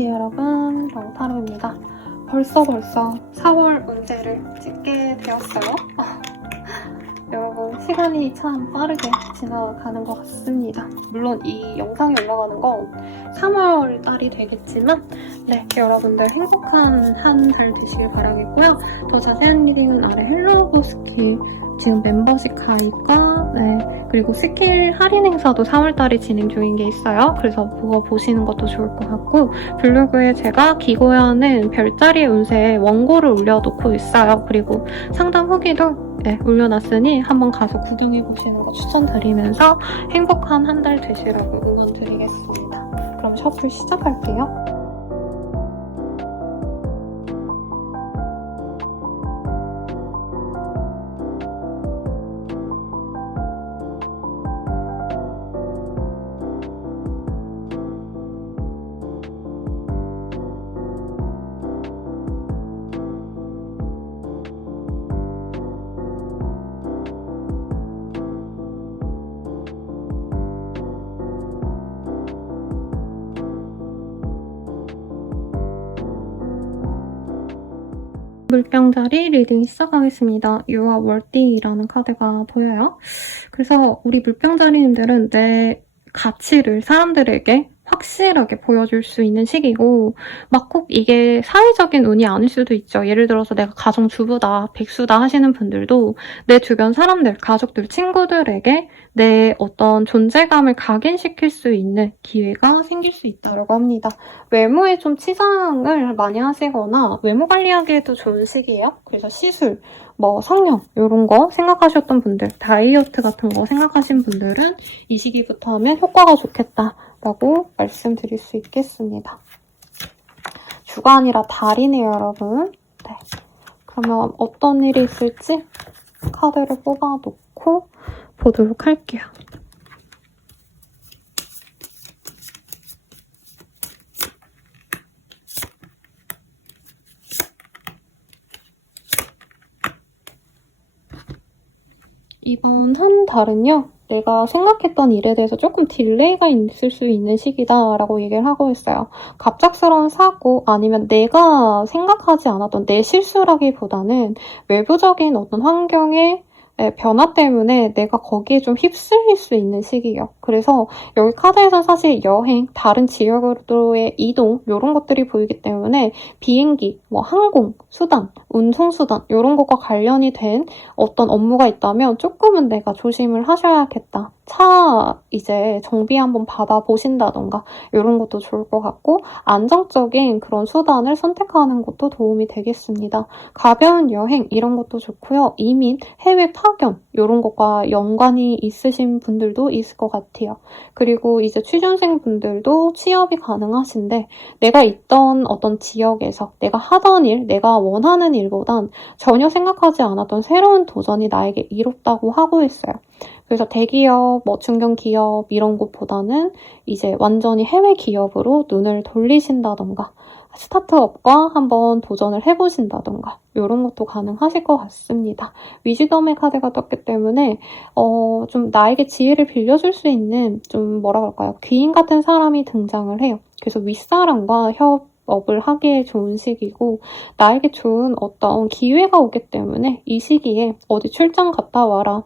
안녕하세요 여러분, 렁타로입니다. 벌써 4월 운세를 찍게 되었어요. 여러분, 시간이 참 빠르게 지나가는 것 같습니다. 물론 이 영상이 올라가는 건 3월 달이 되겠지만 여러분들 행복한 한 달 되시길 바라겠고요. 더 자세한 리딩은 아래 헬로우 스킬 지금 멤버십 가입과 그리고 스킬 할인 행사도 4월달에 진행 중인 게 있어요. 그래서 그거 보시는 것도 좋을 것 같고, 블로그에 제가 기고하는 별자리 운세 원고를 올려놓고 있어요. 그리고 상담 후기도 올려놨으니 한번 가서 구경해보시는 거 추천드리면서 행복한 한 달 되시라고 응원드리겠습니다. 그럼 셔플 시작할게요. 물병자리 리딩 시작하겠습니다. You are worthy라는 카드가 보여요. 그래서 우리 물병자리님들은 내 가치를 사람들에게 확실하게 보여줄 수 있는 시기고, 막 꼭 이게 사회적인 운이 아닐 수도 있죠. 예를 들어서 내가 가정주부다, 백수다 하시는 분들도 내 주변 사람들, 가족들, 친구들에게 내 어떤 존재감을 각인시킬 수 있는 기회가 생길 수 있다고 합니다. 외모에 좀 치장을 많이 하시거나 외모 관리하기에도 좋은 시기예요. 그래서 시술, 성형 이런 거 생각하셨던 분들, 다이어트 같은 거 생각하신 분들은 이 시기부터 하면 효과가 좋겠다라고 말씀드릴 수 있겠습니다. 주가 아니라 달이네요, 여러분. 그러면 어떤 일이 있을지 카드를 뽑아놓고 보도록 할게요. 이번 한 달은요, 내가 생각했던 일에 대해서 조금 딜레이가 있을 수 있는 시기다라고 얘기를 하고 있어요. 갑작스러운 사고 아니면 내가 생각하지 않았던 내 실수라기보다는 외부적인 어떤 환경에 변화 때문에 내가 거기에 좀 휩쓸릴 수 있는 시기예요. 그래서 여기 카드에서 사실 여행, 다른 지역으로의 이동 이런 것들이 보이기 때문에 비행기, 항공, 수단, 운송수단 이런 것과 관련이 된 어떤 업무가 있다면 조금은 내가 조심을 하셔야겠다. 차 이제 정비 한번 받아보신다던가 이런 것도 좋을 것 같고, 안정적인 그런 수단을 선택하는 것도 도움이 되겠습니다. 가벼운 여행 이런 것도 좋고요. 이민, 해외 파견 이런 것과 연관이 있으신 분들도 있을 것 같아요. 그리고 이제 취준생 분들도 취업이 가능하신데, 내가 있던 어떤 지역에서 내가 하던 일, 내가 원하는 일보단 전혀 생각하지 않았던 새로운 도전이 나에게 이롭다고 하고 있어요. 그래서 대기업, 중견기업 이런 곳보다는 이제 완전히 해외 기업으로 눈을 돌리신다던가 스타트업과 한번 도전을 해보신다던가 이런 것도 가능하실 것 같습니다. 위즈덤의 카드가 떴기 때문에 좀 나에게 지혜를 빌려줄 수 있는 귀인 같은 사람이 등장을 해요. 그래서 윗사람과 협업을 하기에 좋은 시기고, 나에게 좋은 어떤 기회가 오기 때문에 이 시기에 어디 출장 갔다 와라,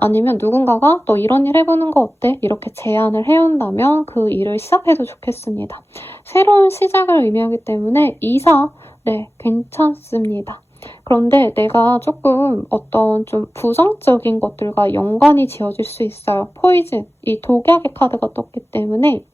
아니면 누군가가 너 이런 일 해보는 거 어때? 이렇게 제안을 해온다면 그 일을 시작해도 좋겠습니다. 새로운 시작을 의미하기 때문에 이사, 괜찮습니다. 그런데 내가 조금 어떤 좀 부정적인 것들과 연관이 지어질 수 있어요. 포이즌, 이 독약의 카드가 떴기 때문에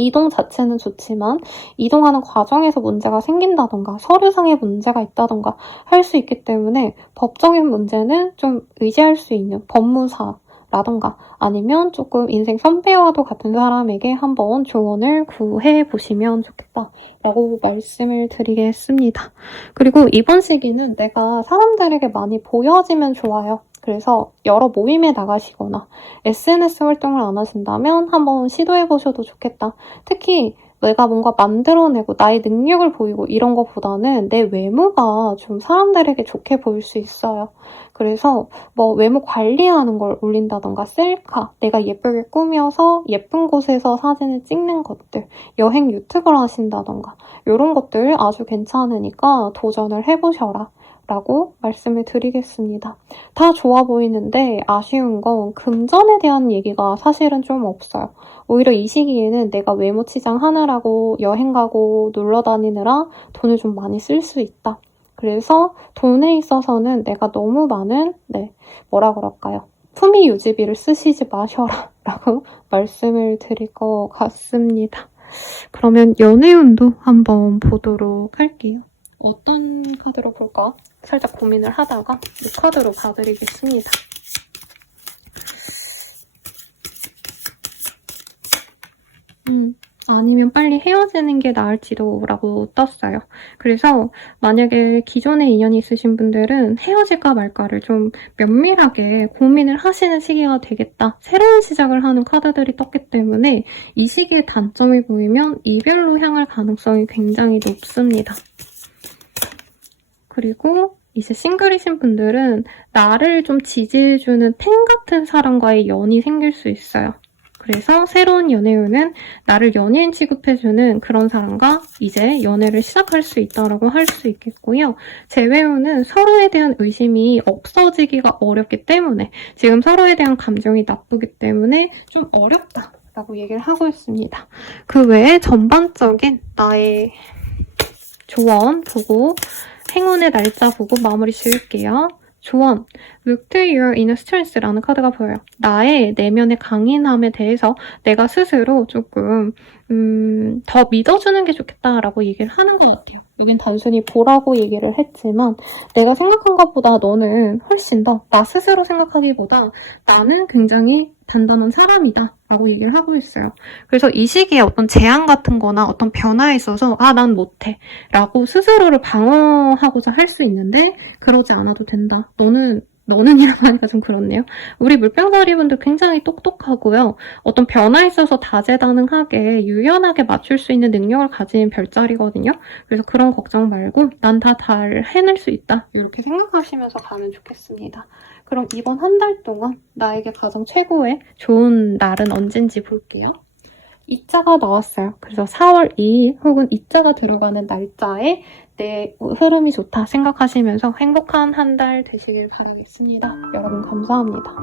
이동 자체는 좋지만 이동하는 과정에서 문제가 생긴다던가 서류상의 문제가 있다던가 할 수 있기 때문에 법적인 문제는 좀 의지할 수 있는 법무사라던가 아니면 조금 인생 선배와도 같은 사람에게 한번 조언을 구해보시면 좋겠다라고 말씀을 드리겠습니다. 그리고 이번 시기는 내가 사람들에게 많이 보여지면 좋아요. 그래서 여러 모임에 나가시거나 SNS 활동을 안 하신다면 한번 시도해보셔도 좋겠다. 특히 내가 뭔가 만들어내고 나의 능력을 보이고 이런 것보다는 내 외모가 좀 사람들에게 좋게 보일 수 있어요. 그래서 뭐 외모 관리하는 걸 올린다던가 셀카, 내가 예쁘게 꾸며서 예쁜 곳에서 사진을 찍는 것들, 여행 유튜브를 하신다던가 이런 것들 아주 괜찮으니까 도전을 해보셔라 라고 말씀을 드리겠습니다. 다 좋아 보이는데 아쉬운 건 금전에 대한 얘기가 사실은 좀 없어요. 오히려 이 시기에는 내가 외모 치장하느라고 여행 가고 놀러 다니느라 돈을 좀 많이 쓸 수 있다. 그래서 돈에 있어서는 내가 너무 많은 뭐라 그럴까요? 품위 유지비를 쓰시지 마셔라 라고 말씀을 드릴 것 같습니다. 그러면 연애운도 한번 보도록 할게요. 어떤 카드로 볼까? 살짝 고민을 하다가 이 카드로 봐드리겠습니다. 아니면 빨리 헤어지는 게 나을지도 라고 떴어요. 그래서 만약에 기존에 인연이 있으신 분들은 헤어질까 말까를 좀 면밀하게 고민을 하시는 시기가 되겠다. 새로운 시작을 하는 카드들이 떴기 때문에 이 시기에 단점이 보이면 이별로 향할 가능성이 굉장히 높습니다. 그리고 이제 싱글이신 분들은 나를 좀 지지해주는 팬 같은 사람과의 연이 생길 수 있어요. 그래서 새로운 연애운은 나를 연예인 취급해주는 그런 사람과 이제 연애를 시작할 수 있다고 할 수 있겠고요. 재회운은 서로에 대한 의심이 없어지기가 어렵기 때문에 지금 서로에 대한 감정이 나쁘기 때문에 좀 어렵다라고 얘기를 하고 있습니다. 그 외에 전반적인 나의 조언 보고 행운의 날짜 보고 마무리 지을게요. 조언, Look to your inner strength라는 카드가 보여요. 나의 내면의 강인함에 대해서 내가 스스로 조금 더 믿어주는 게 좋겠다라고 얘기를 하는 것 같아요. 여긴 단순히 보라고 얘기를 했지만 내가 생각한 것보다 너는 훨씬 더 나 스스로 생각하기보다 나는 굉장히 단단한 사람이다 라고 얘기를 하고 있어요. 그래서 이 시기에 어떤 제한 같은 거나 어떤 변화에 있어서 난 못해 라고 스스로를 방어하고자 할 수 있는데 그러지 않아도 된다. 너는이라고 하니까 좀 그렇네요. 우리 물병자리 분들 굉장히 똑똑하고요. 어떤 변화에 있어서 다재다능하게 유연하게 맞출 수 있는 능력을 가진 별자리거든요. 그래서 그런 걱정 말고 난 다 잘 해낼 수 있다. 이렇게 생각하시면서 가면 좋겠습니다. 그럼 이번 한 달 동안 나에게 가장 최고의 좋은 날은 언젠지 볼게요. 이자가 나왔어요. 그래서 4월 2일 혹은 이자가 들어가는 날짜에 내 흐름이 좋다 생각하시면서 행복한 한 달 되시길 바라겠습니다. 여러분 감사합니다.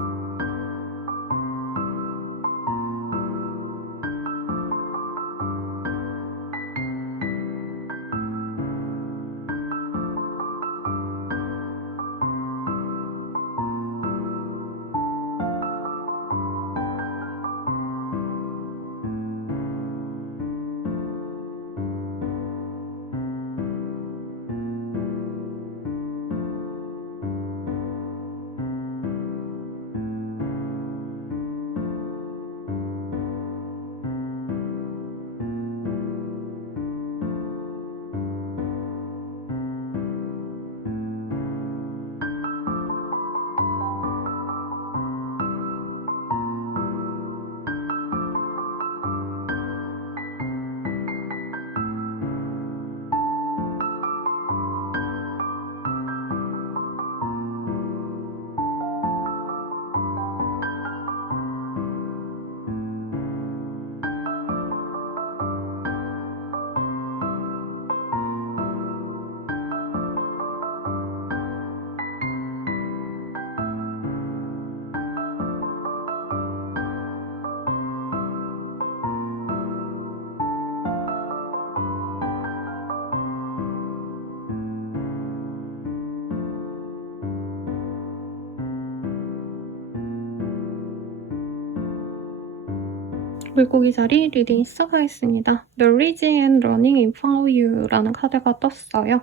물고기 자리 리딩 시작하겠습니다. Knowledge and Learning Empower You라는 카드가 떴어요.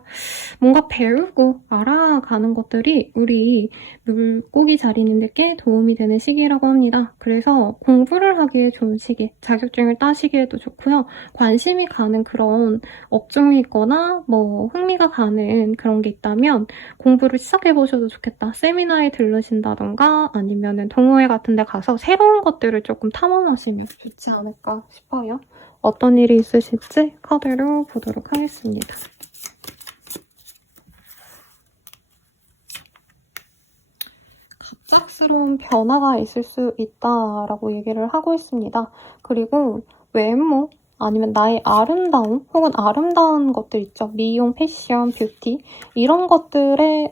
뭔가 배우고 알아가는 것들이 우리 물고기 자리님들께 도움이 되는 시기라고 합니다. 그래서 공부를 하기에 좋은 시기, 자격증을 따시기에도 좋고요. 관심이 가는 그런 업종이 있거나 뭐 흥미가 가는 그런 게 있다면 공부를 시작해보셔도 좋겠다. 세미나에 들르신다던가 아니면 동호회 같은 데 가서 새로운 것들을 조금 탐험하시면 좋지 않을까 싶어요. 어떤 일이 있으실지 카드로 보도록 하겠습니다. 갑작스러운 변화가 있을 수 있다라고 얘기를 하고 있습니다. 그리고 외모, 아니면 나의 아름다움, 혹은 아름다운 것들 있죠. 미용, 패션, 뷰티 이런 것들과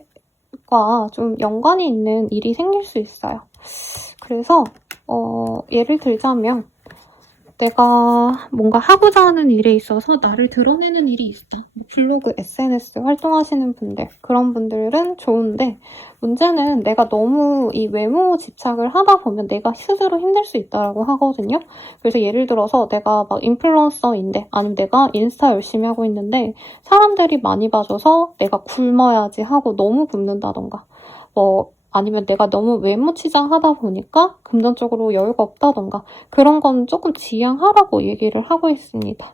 좀 연관이 있는 일이 생길 수 있어요. 그래서 예를 들자면 내가 뭔가 하고자 하는 일에 있어서 나를 드러내는 일이 있다. 블로그, SNS 활동하시는 분들, 그런 분들은 좋은데 문제는 내가 너무 이 외모 집착을 하다 보면 내가 스스로 힘들 수 있다고 하거든요. 그래서 예를 들어서 내가 막 인플루언서인데, 아니면 내가 인스타 열심히 하고 있는데 사람들이 많이 봐줘서 내가 굶어야지 하고 너무 굶는다던가, 아니면 내가 너무 외모 치장하다 보니까 금전적으로 여유가 없다던가, 그런 건 조금 지양하라고 얘기를 하고 있습니다.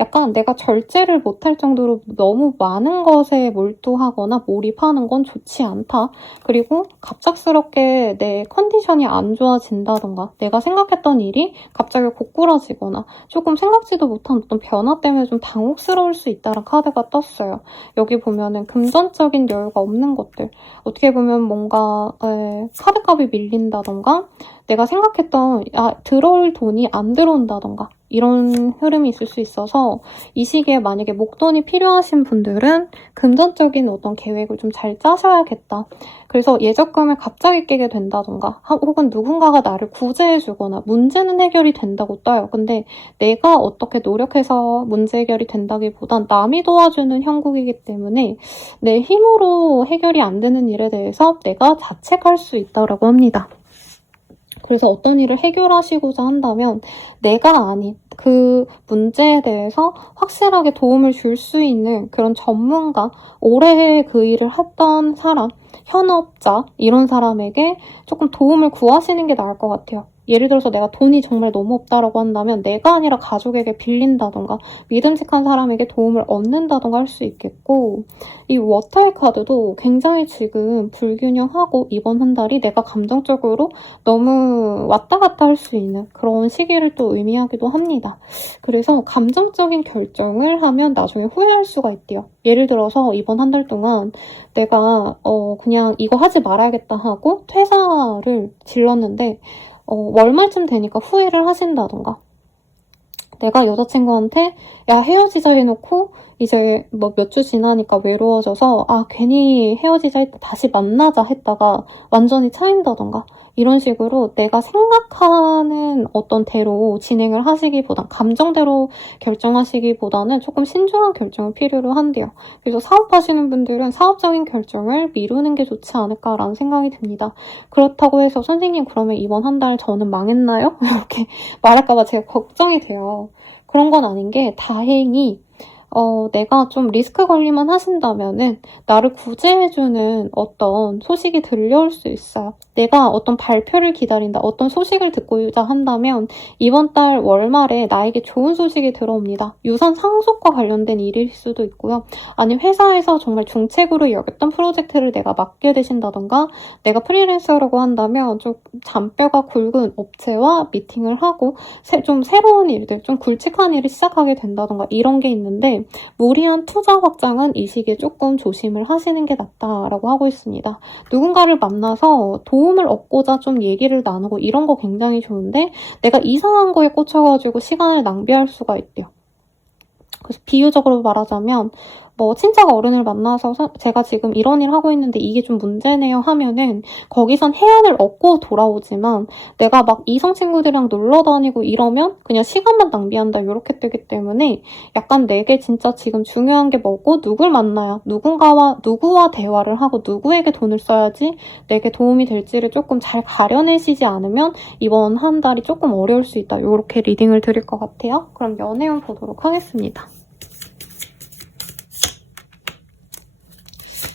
약간 내가 절제를 못할 정도로 너무 많은 것에 몰두하거나 몰입하는 건 좋지 않다. 그리고 갑작스럽게 내 컨디션이 안 좋아진다던가, 내가 생각했던 일이 갑자기 고꾸라지거나 조금 생각지도 못한 어떤 변화 때문에 좀 당혹스러울 수 있다는 카드가 떴어요. 여기 보면은 금전적인 여유가 없는 것들, 어떻게 보면 뭔가 카드값이 밀린다던가, 내가 생각했던 들어올 돈이 안 들어온다던가, 이런 흐름이 있을 수 있어서 이 시기에 만약에 목돈이 필요하신 분들은 금전적인 어떤 계획을 좀 잘 짜셔야겠다. 그래서 예적금을 갑자기 깨게 된다던가, 혹은 누군가가 나를 구제해주거나, 문제는 해결이 된다고 떠요. 근데 내가 어떻게 노력해서 문제 해결이 된다기보단 남이 도와주는 형국이기 때문에 내 힘으로 해결이 안 되는 일에 대해서 내가 자책할 수 있다고 합니다. 그래서 어떤 일을 해결하시고자 한다면 내가 아닌 그 문제에 대해서 확실하게 도움을 줄 수 있는 그런 전문가, 오래 그 일을 했던 사람, 현업자, 이런 사람에게 조금 도움을 구하시는 게 나을 것 같아요. 예를 들어서 내가 돈이 정말 너무 없다라고 한다면 내가 아니라 가족에게 빌린다던가, 믿음직한 사람에게 도움을 얻는다던가 할 수 있겠고, 이 워터의 카드도 굉장히 지금 불균형하고, 이번 한 달이 내가 감정적으로 너무 왔다 갔다 할 수 있는 그런 시기를 또 의미하기도 합니다. 그래서 감정적인 결정을 하면 나중에 후회할 수가 있대요. 예를 들어서 이번 한 달 동안 내가 그냥 이거 하지 말아야겠다 하고 퇴사를 질렀는데 월말쯤 되니까 후회를 하신다던가, 내가 여자친구한테 야 헤어지자 해놓고 이제 뭐 몇 주 지나니까 외로워져서 괜히 헤어지자 했다, 다시 만나자 했다가 완전히 차인다던가, 이런 식으로 내가 생각하는 어떤 대로 진행을 하시기보단, 감정대로 결정하시기보다는 조금 신중한 결정을 필요로 한대요. 그래서 사업하시는 분들은 사업적인 결정을 미루는 게 좋지 않을까라는 생각이 듭니다. 그렇다고 해서 선생님 그러면 이번 한 달 저는 망했나요? 이렇게 말할까봐 제가 걱정이 돼요. 그런 건 아닌 게, 다행히 내가 좀 리스크 관리만 하신다면은 나를 구제해주는 어떤 소식이 들려올 수 있어요. 내가 어떤 발표를 기다린다, 어떤 소식을 듣고자 한다면 이번 달 월말에 나에게 좋은 소식이 들어옵니다. 유산 상속과 관련된 일일 수도 있고요. 아니면 회사에서 정말 중책으로 여겼던 프로젝트를 내가 맡게 되신다던가, 내가 프리랜서라고 한다면 좀 잔뼈가 굵은 업체와 미팅을 하고 좀 새로운 일들, 좀 굵직한 일을 시작하게 된다던가, 이런 게 있는데 무리한 투자 확장은 이 시기에 조금 조심을 하시는 게 낫다라고 하고 있습니다. 누군가를 만나서 도움을 얻고자 좀 얘기를 나누고 이런 거 굉장히 좋은데, 내가 이상한 거에 꽂혀가지고 시간을 낭비할 수가 있대요. 그래서 비유적으로 말하자면, 친척 어른을 만나서 제가 지금 이런 일 하고 있는데 이게 좀 문제네요 하면은 거기선 해안을 얻고 돌아오지만, 내가 막 이성 친구들이랑 놀러 다니고 이러면 그냥 시간만 낭비한다, 이렇게 되기 때문에 약간 내게 진짜 지금 중요한 게 뭐고, 누굴 만나야 누구와 대화를 하고 누구에게 돈을 써야지 내게 도움이 될지를 조금 잘 가려내시지 않으면 이번 한 달이 조금 어려울 수 있다, 이렇게 리딩을 드릴 것 같아요. 그럼 연애운 보도록 하겠습니다.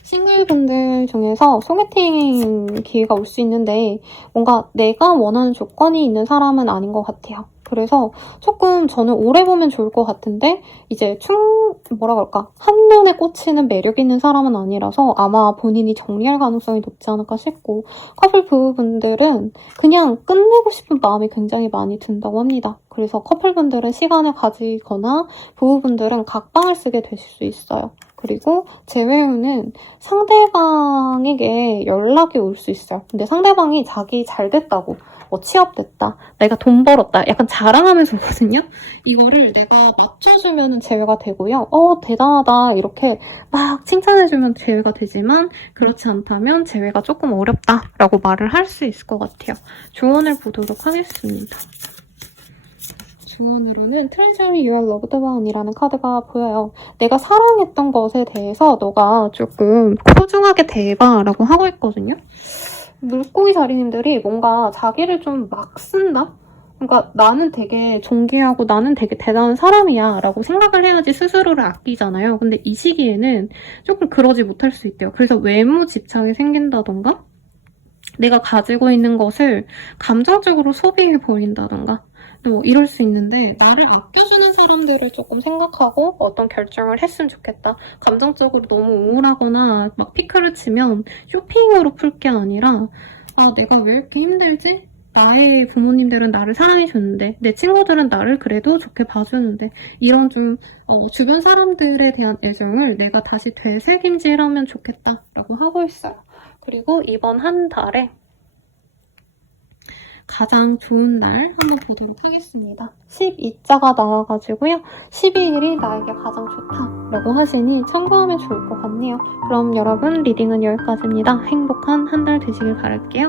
싱글분들 중에서 소개팅 기회가 올 수 있는데 뭔가 내가 원하는 조건이 있는 사람은 아닌 것 같아요. 그래서 조금 저는 오래 보면 좋을 것 같은데, 이제 한눈에 꽂히는 매력 있는 사람은 아니라서 아마 본인이 정리할 가능성이 높지 않을까 싶고, 커플 부부분들은 그냥 끝내고 싶은 마음이 굉장히 많이 든다고 합니다. 그래서 커플분들은 시간을 가지거나 부부분들은 각방을 쓰게 되실 수 있어요. 그리고 재회유는 상대방에게 연락이 올 수 있어요. 근데 상대방이 자기 잘 됐다고, 취업됐다, 내가 돈 벌었다, 약간 자랑하면서 오거든요. 이거를 내가 맞춰주면 재회가 되고요. 대단하다, 이렇게 막 칭찬해주면 재회가 되지만, 그렇지 않다면 재회가 조금 어렵다라고 말을 할 수 있을 것 같아요. 조언을 보도록 하겠습니다. 조언으로는 Treasure Your Loved One이라는 카드가 보여요. 내가 사랑했던 것에 대해서 너가 조금 소중하게 대봐라고 하고 있거든요. 물고기 자리님들이 뭔가 자기를 좀 막 쓴다? 그러니까 나는 되게 존귀하고 나는 되게 대단한 사람이야 라고 생각을 해야지 스스로를 아끼잖아요. 근데 이 시기에는 조금 그러지 못할 수 있대요. 그래서 외모 집착이 생긴다던가 내가 가지고 있는 것을 감정적으로 소비해버린다던가 뭐 이럴 수 있는데, 나를 아껴주는 사람들을 조금 생각하고 어떤 결정을 했으면 좋겠다. 감정적으로 너무 우울하거나 막 피크를 치면 쇼핑으로 풀 게 아니라 내가 왜 이렇게 힘들지? 나의 부모님들은 나를 사랑해줬는데 내 친구들은 나를 그래도 좋게 봐주는데 이런 좀 주변 사람들에 대한 애정을 내가 다시 되새김질하면 좋겠다라고 하고 있어요. 그리고 이번 한 달에 가장 좋은 날 한번 보도록 하겠습니다. 12자가 나와가지고요. 12일이 나에게 가장 좋다라고 하시니 참고하면 좋을 것 같네요. 그럼 여러분, 리딩은 여기까지입니다. 행복한 한 달 되시길 바랄게요.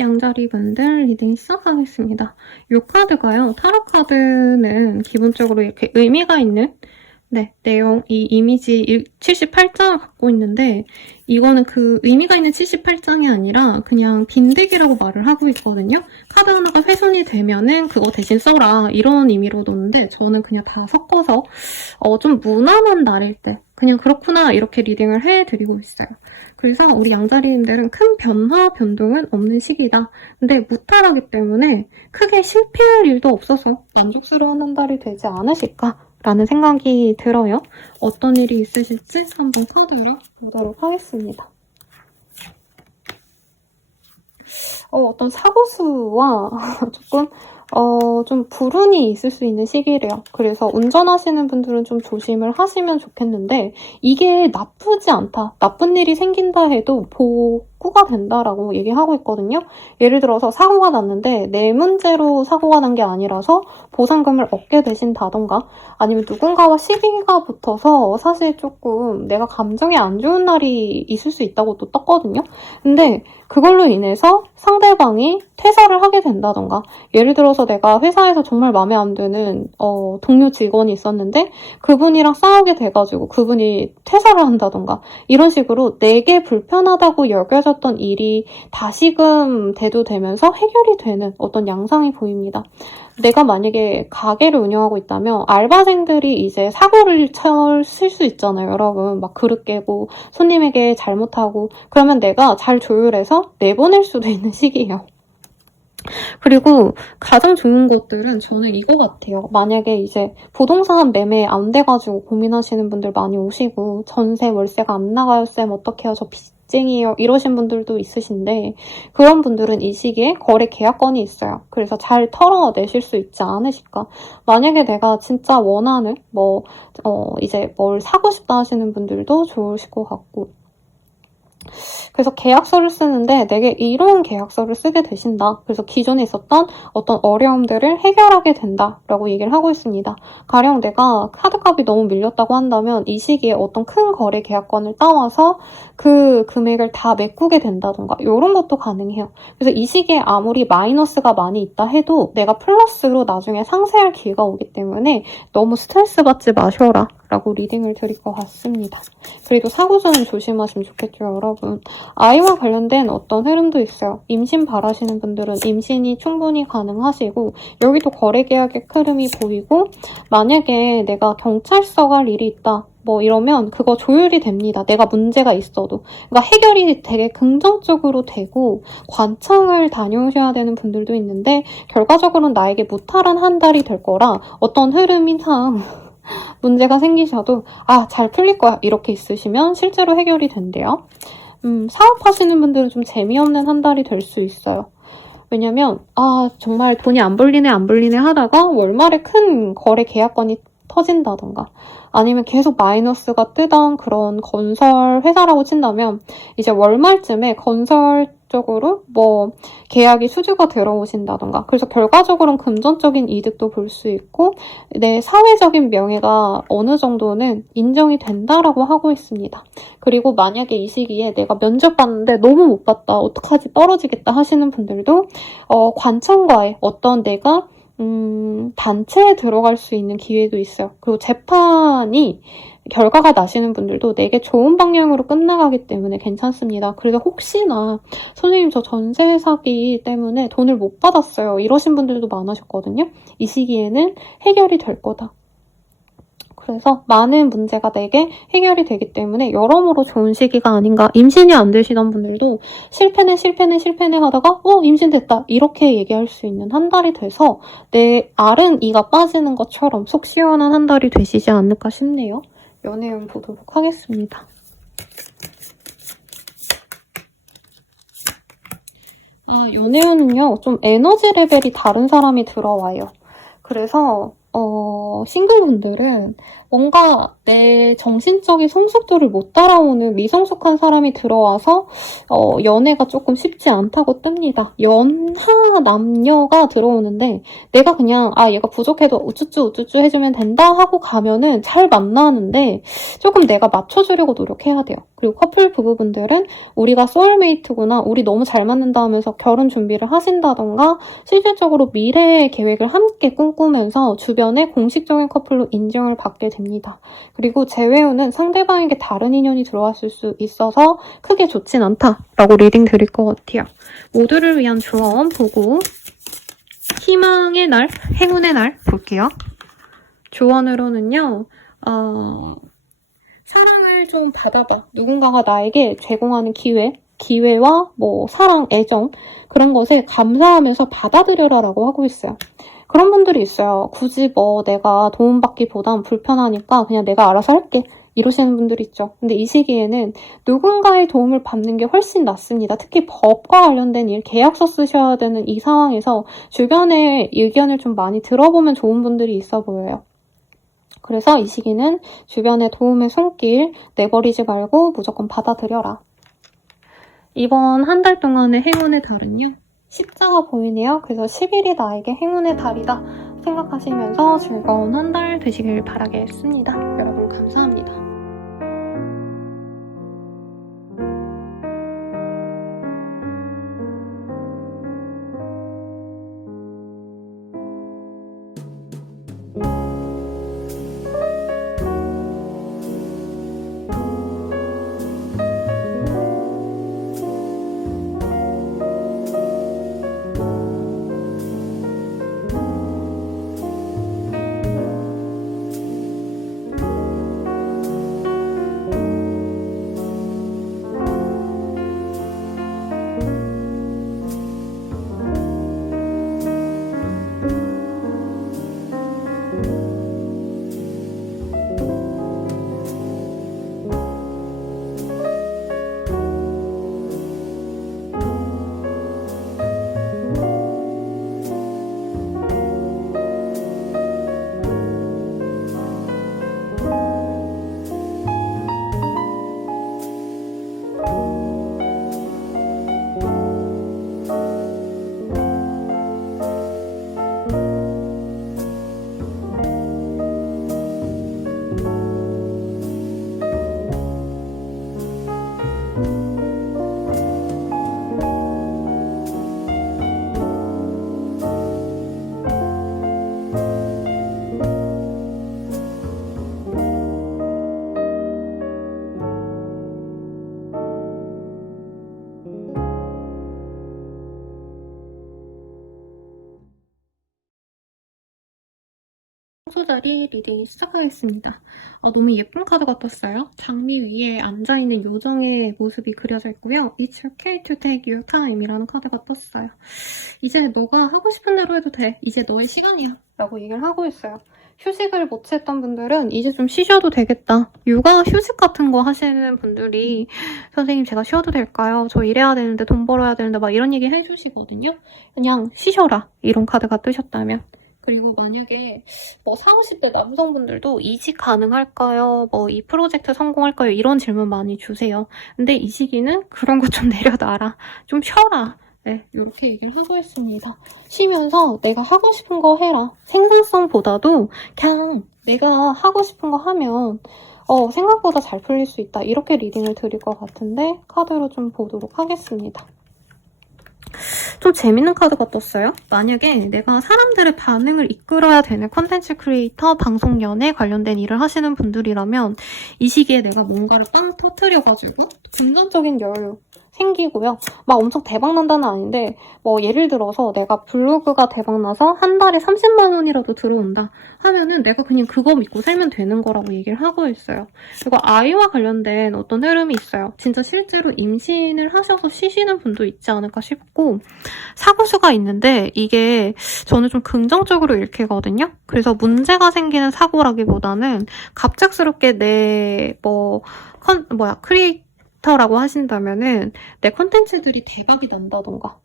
양자리 분들 리딩 시작하겠습니다. 이 카드가요, 타로 카드는 기본적으로 이렇게 의미가 있는 내용, 이 이미지 78장을 갖고 있는데, 이거는 그 의미가 있는 78장이 아니라 그냥 빈대기라고 말을 하고 있거든요. 카드 하나가 훼손이 되면은 그거 대신 써라, 이런 의미로 놓는데, 저는 그냥 다 섞어서 좀 무난한 날일 때 그냥 그렇구나 이렇게 리딩을 해드리고 있어요. 그래서 우리 양자리님들은 큰 변화, 변동은 없는 시기다. 근데 무탈하기 때문에 크게 실패할 일도 없어서 만족스러운 한 달이 되지 않으실까라는 생각이 들어요. 어떤 일이 있으실지 한번 카드를 보도록 하겠습니다. 어떤 사고수와 조금 좀 불운이 있을 수 있는 시기래요. 그래서 운전하시는 분들은 좀 조심을 하시면 좋겠는데, 이게 나쁘지 않다, 나쁜 일이 생긴다 해도 복구가 된다라고 얘기하고 있거든요. 예를 들어서 사고가 났는데 내 문제로 사고가 난 게 아니라서 보상금을 얻게 되신다던가, 아니면 누군가와 시비가 붙어서 사실 조금 내가 감정이 안 좋은 날이 있을 수 있다고 또 떴거든요. 근데 그걸로 인해서 상대방이 퇴사를 하게 된다던가, 예를 들어서 내가 회사에서 정말 마음에 안 드는 동료 직원이 있었는데 그분이랑 싸우게 돼가지고 그분이 퇴사를 한다던가, 이런 식으로 내게 불편하다고 여겨져 못하셨던 일이 다시금 대두되면서 해결이 되는 어떤 양상이 보입니다. 내가 만약에 가게를 운영하고 있다면 알바생들이 이제 사고를 칠 수 있잖아요, 여러분. 막 그릇 깨고 손님에게 잘못하고 그러면 내가 잘 조율해서 내보낼 수도 있는 시기예요. 그리고 가장 좋은 것들은 저는 이거 같아요. 만약에 이제 부동산 매매 안 돼가지고 고민하시는 분들 많이 오시고 전세 월세가 안 나가요 쌤 어떡해요 저 빚쟁이에요 이러신 분들도 있으신데 그런 분들은 이 시기에 거래 계약건이 있어요. 그래서 잘 털어내실 수 있지 않으실까. 만약에 내가 진짜 원하는 이제 뭘 사고 싶다 하시는 분들도 좋으실 것 같고 그래서 계약서를 쓰는데 내게 이런 계약서를 쓰게 되신다. 그래서 기존에 있었던 어떤 어려움들을 해결하게 된다라고 얘기를 하고 있습니다. 가령 내가 카드값이 너무 밀렸다고 한다면 이 시기에 어떤 큰 거래 계약건을 따와서 그 금액을 다 메꾸게 된다던가 이런 것도 가능해요. 그래서 이 시기에 아무리 마이너스가 많이 있다 해도 내가 플러스로 나중에 상쇄할 기회가 오기 때문에 너무 스트레스 받지 마셔라 라고 리딩을 드릴 것 같습니다. 그래도 사고수는 조심하시면 좋겠죠, 여러분. 아이와 관련된 어떤 흐름도 있어요. 임신 바라시는 분들은 임신이 충분히 가능하시고 여기도 거래 계약의 흐름이 보이고 만약에 내가 경찰서 갈 일이 있다. 이러면 그거 조율이 됩니다. 내가 문제가 있어도. 그러니까 해결이 되게 긍정적으로 되고 관청을 다녀오셔야 되는 분들도 있는데 결과적으로는 나에게 무탈한 한 달이 될 거라 어떤 흐름이상 문제가 생기셔도 잘 풀릴 거야 이렇게 있으시면 실제로 해결이 된대요. 사업하시는 분들은 좀 재미없는 한 달이 될 수 있어요. 왜냐면 정말 돈이 안 벌리네 하다가 월말에 큰 거래 계약건이 터진다던가 아니면 계속 마이너스가 뜨던 그런 건설 회사라고 친다면 이제 월말쯤에 건설 쪽으로 계약이 수주가 들어오신다던가 그래서 결과적으로는 금전적인 이득도 볼 수 있고 내 사회적인 명예가 어느 정도는 인정이 된다라고 하고 있습니다. 그리고 만약에 이 시기에 내가 면접 봤는데 너무 못 봤다 어떡하지 떨어지겠다 하시는 분들도 관청과의 어떤 내가 단체에 들어갈 수 있는 기회도 있어요. 그리고 재판이 결과가 나시는 분들도 내게 좋은 방향으로 끝나가기 때문에 괜찮습니다. 그래서 혹시나 선생님 저 전세 사기 때문에 돈을 못 받았어요. 이러신 분들도 많으셨거든요. 이 시기에는 해결이 될 거다. 그래서 많은 문제가 내게 해결이 되기 때문에 여러모로 좋은 시기가 아닌가. 임신이 안 되시던 분들도 실패네 하다가 임신됐다 이렇게 얘기할 수 있는 한 달이 돼서 내 알은 이가 빠지는 것처럼 속 시원한 한 달이 되시지 않을까 싶네요. 연애운 보도록 하겠습니다. 연애운은요 좀 에너지 레벨이 다른 사람이 들어와요. 그래서 싱글분들은 뭔가 내 정신적인 성숙도를 못 따라오는 미성숙한 사람이 들어와서 연애가 조금 쉽지 않다고 뜹니다. 연하 남녀가 들어오는데 내가 그냥 얘가 부족해도 우쭈쭈 해주면 된다 하고 가면은 잘 만나는데 조금 내가 맞춰주려고 노력해야 돼요. 그리고 커플 부부분들은 우리가 소울메이트구나 우리 너무 잘 맞는다 하면서 결혼 준비를 하신다던가 실질적으로 미래의 계획을 함께 꿈꾸면서 주변에 공식적인 커플로 인정을 받게 됩니다. 그리고 재회운은 상대방에게 다른 인연이 들어왔을 수 있어서 크게 좋진 않다라고 리딩 드릴 것 같아요. 모두를 위한 조언 보고 희망의 날, 행운의 날 볼게요. 조언으로는요. 사랑을 좀 받아봐. 누군가가 나에게 제공하는 기회와 사랑, 애정 그런 것에 감사하면서 받아들여라라고 하고 있어요. 그런 분들이 있어요. 굳이 내가 도움받기보단 불편하니까 그냥 내가 알아서 할게. 이러시는 분들이 있죠. 근데 이 시기에는 누군가의 도움을 받는 게 훨씬 낫습니다. 특히 법과 관련된 일, 계약서 쓰셔야 되는 이 상황에서 주변의 의견을 좀 많이 들어보면 좋은 분들이 있어 보여요. 그래서 이 시기는 주변의 도움의 손길 내버리지 말고 무조건 받아들여라. 이번 한 달 동안의 행운의 달은요. 십자가 보이네요. 그래서 10일이 나에게 행운의 달이다 생각하시면서 즐거운 한 달 되시길 바라겠습니다. 여러분 감사합니다. 청소자리 리딩이 시작하겠습니다. 너무 예쁜 카드가 떴어요. 장미 위에 앉아있는 요정의 모습이 그려져 있고요. It's okay to take your time 이라는 카드가 떴어요. 이제 너가 하고 싶은 대로 해도 돼. 이제 너의 시간이야. 라고 얘기를 하고 있어요. 휴식을 못 취했던 분들은 이제 좀 쉬셔도 되겠다. 육아 휴직 같은 거 하시는 분들이 선생님 제가 쉬어도 될까요? 저 일해야 되는데 돈 벌어야 되는데 막 이런 얘기 해주시거든요. 그냥 쉬셔라. 이런 카드가 뜨셨다면. 그리고 만약에 뭐 40, 50대 남성분들도 이직 가능할까요? 뭐 이 프로젝트 성공할까요? 이런 질문 많이 주세요. 근데 이 시기는 그런 거 좀 내려놔라. 좀 쉬어라. 네, 이렇게 얘기를 하고 있습니다. 쉬면서 내가 하고 싶은 거 해라. 생산성보다도 그냥 내가 하고 싶은 거 하면 생각보다 잘 풀릴 수 있다. 이렇게 리딩을 드릴 것 같은데 카드로 좀 보도록 하겠습니다. 좀 재밌는 카드가 떴어요. 만약에 내가 사람들의 반응을 이끌어야 되는 컨텐츠 크리에이터, 방송 연예 관련된 일을 하시는 분들이라면 이 시기에 내가 뭔가를 빵 터트려가지고 금전적인 여유 생기고요. 막 엄청 대박 난다는 아닌데 뭐 예를 들어서 내가 블로그가 대박 나서 한 달에 30만 원이라도 들어온다 하면은 내가 그냥 그거 믿고 살면 되는 거라고 얘기를 하고 있어요. 그리고 아이와 관련된 어떤 흐름이 있어요. 진짜 실제로 임신을 하셔서 쉬시는 분도 있지 않을까 싶고 사고수가 있는데 이게 저는 좀 긍정적으로 읽히거든요. 그래서 문제가 생기는 사고라기보다는 갑작스럽게 내 크리에이터라고 하신다면은 내 콘텐츠들이 대박이 난다던가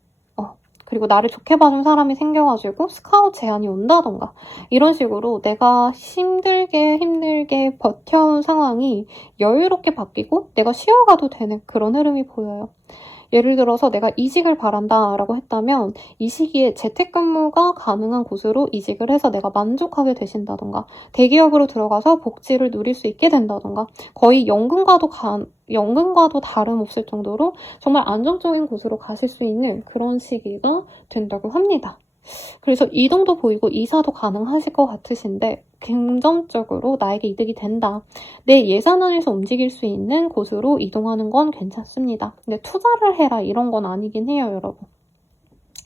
그리고 나를 좋게 봐준 사람이 생겨가지고 스카웃 제안이 온다던가 이런 식으로 내가 힘들게 버텨온 상황이 여유롭게 바뀌고 내가 쉬어가도 되는 그런 흐름이 보여요. 예를 들어서 내가 이직을 바란다 라고 했다면 이 시기에 재택근무가 가능한 곳으로 이직을 해서 내가 만족하게 되신다던가 대기업으로 들어가서 복지를 누릴 수 있게 된다던가 거의 연금과도 다름없을 정도로 정말 안정적인 곳으로 가실 수 있는 그런 시기가 된다고 합니다. 그래서 이동도 보이고 이사도 가능하실 것 같으신데 긍정적으로 나에게 이득이 된다. 내 예산 안에서 움직일 수 있는 곳으로 이동하는 건 괜찮습니다. 근데 투자를 해라 이런 건 아니긴 해요, 여러분.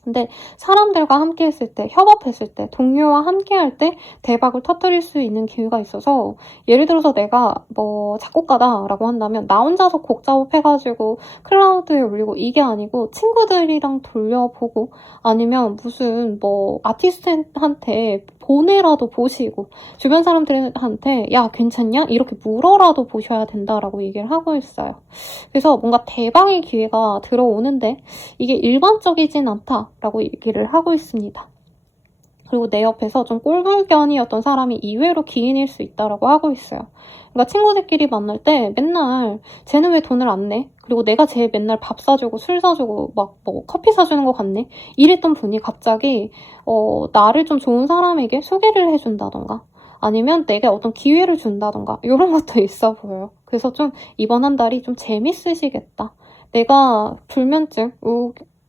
근데 사람들과 함께 했을 때, 협업했을 때, 동료와 함께 할 때 대박을 터뜨릴 수 있는 기회가 있어서 예를 들어서 내가 뭐 작곡가다라고 한다면 나 혼자서 곡 작업해가지고 클라우드에 올리고 이게 아니고 친구들이랑 돌려보고 아니면 무슨 뭐 아티스트한테 보내라도 보시고 주변 사람들한테 야 괜찮냐? 이렇게 물어라도 보셔야 된다라고 얘기를 하고 있어요. 그래서 뭔가 대박의 기회가 들어오는데 이게 일반적이진 않다라고 얘기를 하고 있습니다. 그리고 내 옆에서 좀 꼴불견이었던 사람이 의외로 기인일 수 있다라고 하고 있어요. 그러니까 친구들끼리 만날 때 맨날 쟤는 왜 돈을 안 내? 그리고 내가 쟤 맨날 밥 사주고 술 사주고 막 뭐 커피 사주는 거 같네? 이랬던 분이 갑자기 나를 좀 좋은 사람에게 소개를 해준다던가 아니면 내게 어떤 기회를 준다던가 이런 것도 있어 보여요. 그래서 좀 이번 한 달이 좀 재밌으시겠다. 내가 불면증,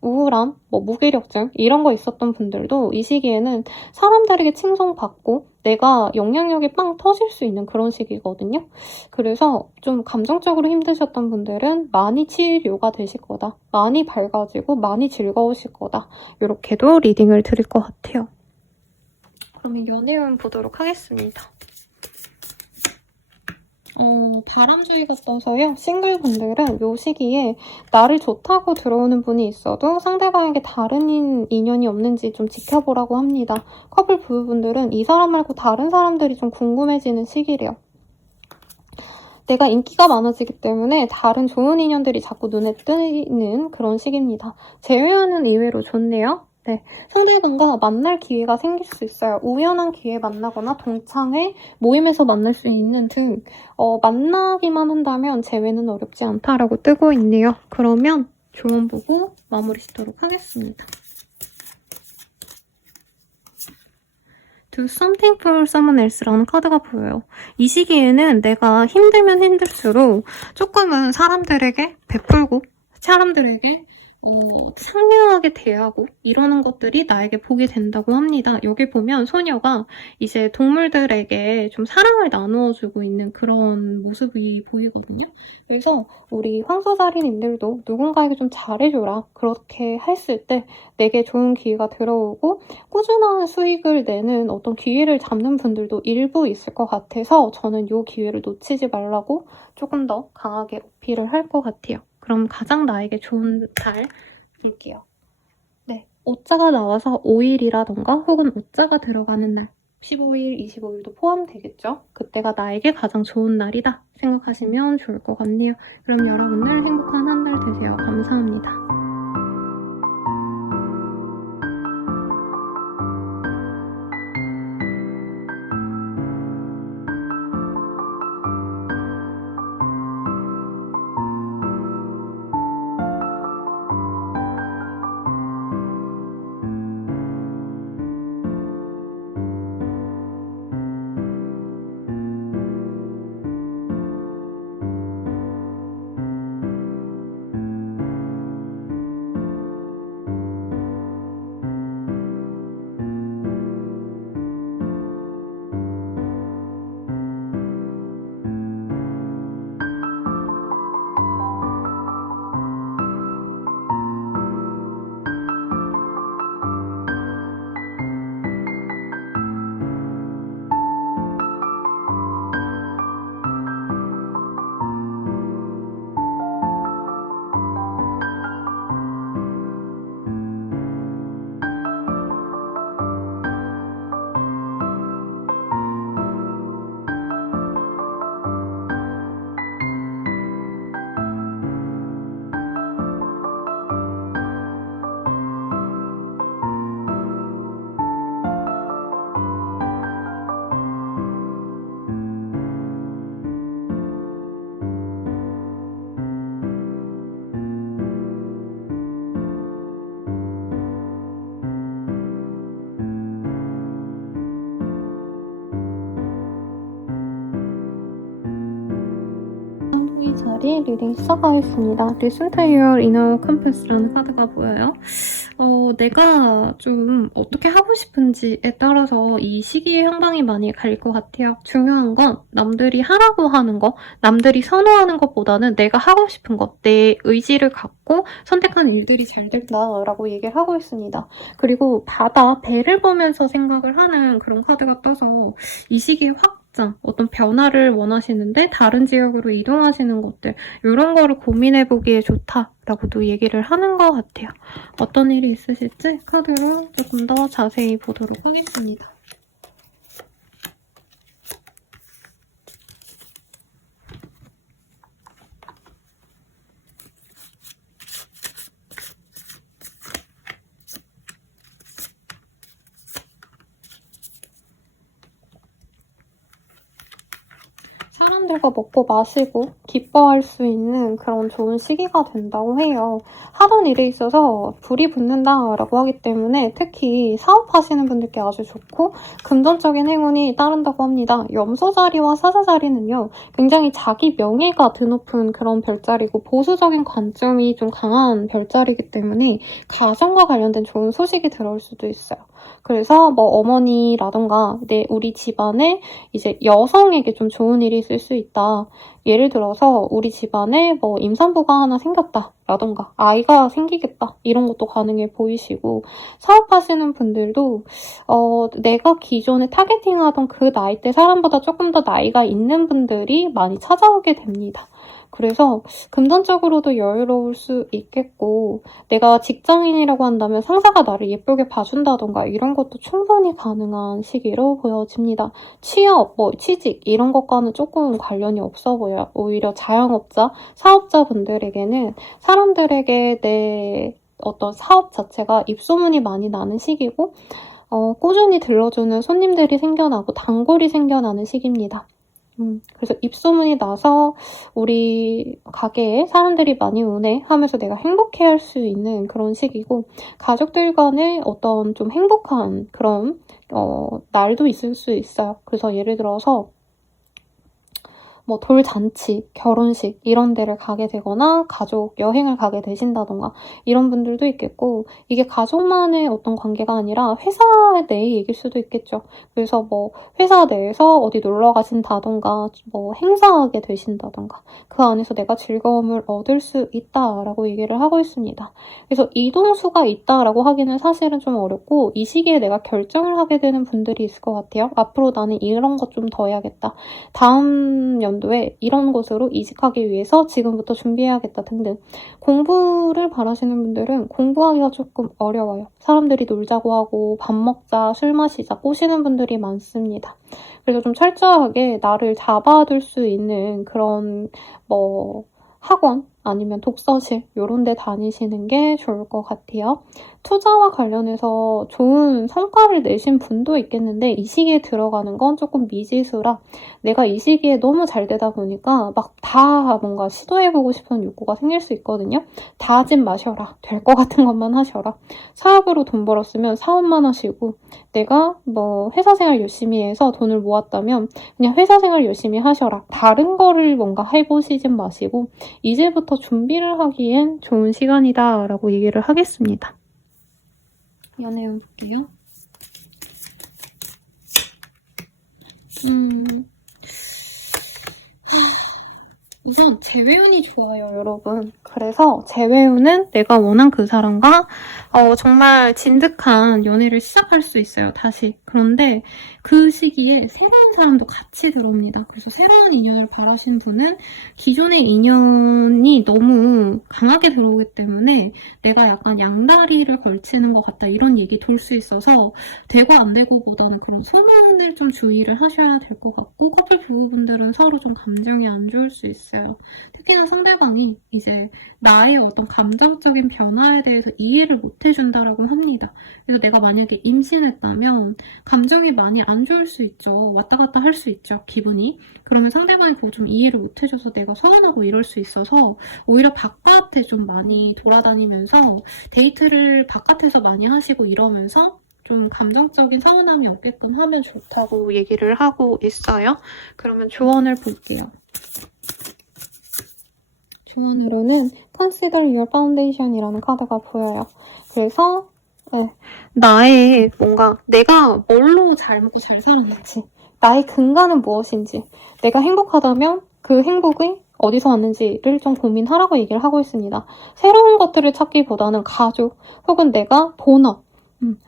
우울함, 무기력증 이런 거 있었던 분들도 이 시기에는 사람들에게 칭송받고 내가 영향력이 빵 터질 수 있는 그런 시기거든요. 그래서 좀 감정적으로 힘드셨던 분들은 많이 치료가 되실 거다. 많이 밝아지고 많이 즐거우실 거다. 이렇게도 리딩을 드릴 것 같아요. 그러면 연애운 보도록 하겠습니다. 바람주의가 떠서요. 싱글분들은 이 시기에 나를 좋다고 들어오는 분이 있어도 상대방에게 다른 인연이 없는지 좀 지켜보라고 합니다. 커플 부부분들은 이 사람 말고 다른 사람들이 좀 궁금해지는 시기래요. 내가 인기가 많아지기 때문에 다른 좋은 인연들이 자꾸 눈에 띄는 그런 시기입니다. 제외하는 의외로 좋네요. 네, 상대방과 만날 기회가 생길 수 있어요. 우연한 기회에 만나거나 동창회, 모임에서 만날 수 있는 등 만나기만 한다면 재회는 어렵지 않다라고 뜨고 있네요. 그러면 조언 보고 마무리 짓도록 하겠습니다. Do something for someone else라는 카드가 보여요. 이 시기에는 내가 힘들면 힘들수록 조금은 사람들에게 베풀고 사람들에게 상냥하게 대하고 이러는 것들이 나에게 복이 된다고 합니다. 여기 보면 소녀가 이제 동물들에게 좀 사랑을 나누어주고 있는 그런 모습이 보이거든요. 그래서 우리 황소자리님들도 누군가에게 좀 잘해줘라. 그렇게 했을 때 내게 좋은 기회가 들어오고 꾸준한 수익을 내는 어떤 기회를 잡는 분들도 일부 있을 것 같아서 저는 이 기회를 놓치지 말라고 조금 더 강하게 어필을 할 것 같아요. 그럼 가장 나에게 좋은 달 볼게요. 네, 오자가 나와서 5일이라던가 혹은 오자가 들어가는 날 15일, 25일도 포함되겠죠? 그때가 나에게 가장 좋은 날이다 생각하시면 좋을 것 같네요. 그럼 여러분들 행복한 한 달 되세요. 감사합니다. 이 자리에 리딩 시작하겠습니다. Listen to your inner compass라는 카드가 보여요. 내가 좀 어떻게 하고 싶은지에 따라서 이 시기의 향방이 많이 갈릴 것 같아요. 중요한 건 남들이 하라고 하는 거, 남들이 선호하는 것보다는 내가 하고 싶은 것, 내 의지를 갖고 선택한 일들이 잘 된다라고 얘기를 하고 있습니다. 그리고 바다, 배를 보면서 생각을 하는 그런 카드가 떠서 이 시기에 어떤 변화를 원하시는데 다른 지역으로 이동하시는 것들 이런 거를 고민해보기에 좋다라고도 얘기를 하는 것 같아요. 어떤 일이 있으실지 카드로 조금 더 자세히 보도록 하겠습니다. 사람들과 먹고 마시고 기뻐할 수 있는 그런 좋은 시기가 된다고 해요. 하던 일에 있어서 불이 붙는다라고 하기 때문에 특히 사업하시는 분들께 아주 좋고 금전적인 행운이 따른다고 합니다. 염소 자리와 사자 자리는요. 굉장히 자기 명예가 드높은 그런 별자리고 보수적인 관점이 좀 강한 별자리이기 때문에 가정과 관련된 좋은 소식이 들어올 수도 있어요. 그래서 뭐 어머니라던가 우리 집안에 이제 여성에게 좀 좋은 일이 있을 수 있다. 예를 들어서 우리 집안에 뭐 임산부가 하나 생겼다 라던가 아이가 생기겠다 이런 것도 가능해 보이시고, 사업하시는 분들도 내가 기존에 타겟팅하던 그 나이대 사람보다 조금 더 나이가 있는 분들이 많이 찾아오게 됩니다. 그래서 금전적으로도 여유로울 수 있겠고, 내가 직장인이라고 한다면 상사가 나를 예쁘게 봐준다던가 이런 것도 충분히 가능한 시기로 보여집니다. 취업, 취직 이런 것과는 조금 관련이 없어 보여요. 오히려 자영업자, 사업자분들에게는 사람들에게 내 어떤 사업 자체가 입소문이 많이 나는 시기고, 꾸준히 들러주는 손님들이 생겨나고 단골이 생겨나는 시기입니다. 그래서 입소문이 나서 우리 가게에 사람들이 많이 오네 하면서 내가 행복해할 수 있는 그런 시기고, 가족들 간의 어떤 좀 행복한 그런 날도 있을 수 있어요. 그래서 예를 들어서 뭐 돌잔치, 결혼식 이런 데를 가게 되거나 가족 여행을 가게 되신다던가 이런 분들도 있겠고, 이게 가족만의 어떤 관계가 아니라 회사 내의 얘기일 수도 있겠죠. 그래서 뭐 회사 내에서 어디 놀러 가신다던가 뭐 행사하게 되신다던가 그 안에서 내가 즐거움을 얻을 수 있다라고 얘기를 하고 있습니다. 그래서 이동수가 있다라고 하기는 사실은 좀 어렵고, 이 시기에 내가 결정을 하게 되는 분들이 있을 것 같아요. 앞으로 나는 이런 것 좀 더 해야겠다. 다음 연도에 이런 곳으로 이직하기 위해서 지금부터 준비해야겠다 등등. 공부를 바라시는 분들은 공부하기가 조금 어려워요. 사람들이 놀자고 하고 밥 먹자, 술 마시자 꼬시는 분들이 많습니다. 그래서 좀 철저하게 나를 잡아둘 수 있는 그런 학원 아니면 독서실 이런 데 다니시는 게 좋을 것 같아요. 투자와 관련해서 좋은 성과를 내신 분도 있겠는데 이 시기에 들어가는 건 조금 미지수라, 내가 이 시기에 너무 잘 되다 보니까 막 다 뭔가 시도해보고 싶은 욕구가 생길 수 있거든요. 다 하진 마셔라. 될 것 같은 것만 하셔라. 사업으로 돈 벌었으면 사업만 하시고, 내가 뭐 회사 생활 열심히 해서 돈을 모았다면 그냥 회사 생활 열심히 하셔라. 다른 거를 뭔가 해보시진 마시고 이제부터 준비를 하기엔 좋은 시간이다 라고 얘기를 하겠습니다. 연애운 볼게요. 우선 재회운이 좋아요, 여러분. 그래서 재회운은 내가 원한 그 사람과 정말 진득한 연애를 시작할 수 있어요, 다시. 그런데 그 시기에 새로운 사람도 같이 들어옵니다. 그래서 새로운 인연을 바라시는 분은 기존의 인연이 너무 강하게 들어오기 때문에 내가 약간 양다리를 걸치는 것 같다 이런 얘기 돌 수 있어서 되고 안 되고보다는 그런 소문을 좀 주의를 하셔야 될 것 같고, 커플 부부분들은 서로 좀 감정이 안 좋을 수 있어요. 특히나 상대방이 이제 나의 어떤 감정적인 변화에 대해서 이해를 못 해준다라고 합니다. 그래서 내가 만약에 임신했다면 감정이 많이 안 좋을 수 있죠. 왔다 갔다 할 수 있죠, 기분이. 그러면 상대방이 그거 좀 이해를 못 해줘서 내가 서운하고 이럴 수 있어서 오히려 바깥에 좀 많이 돌아다니면서 데이트를 바깥에서 많이 하시고 이러면서 좀 감정적인 서운함이 없게끔 하면 좋다고 얘기를 하고 있어요. 그러면 조언을 볼게요. 조언으로는 Consider Your Foundation이라는 카드가 보여요. 그래서 나의 뭔가 내가 뭘로 잘 먹고 잘 살았는지, 나의 근간은 무엇인지, 내가 행복하다면 그 행복이 어디서 왔는지를 좀 고민하라고 얘기를 하고 있습니다. 새로운 것들을 찾기보다는 가족 혹은 내가 본업,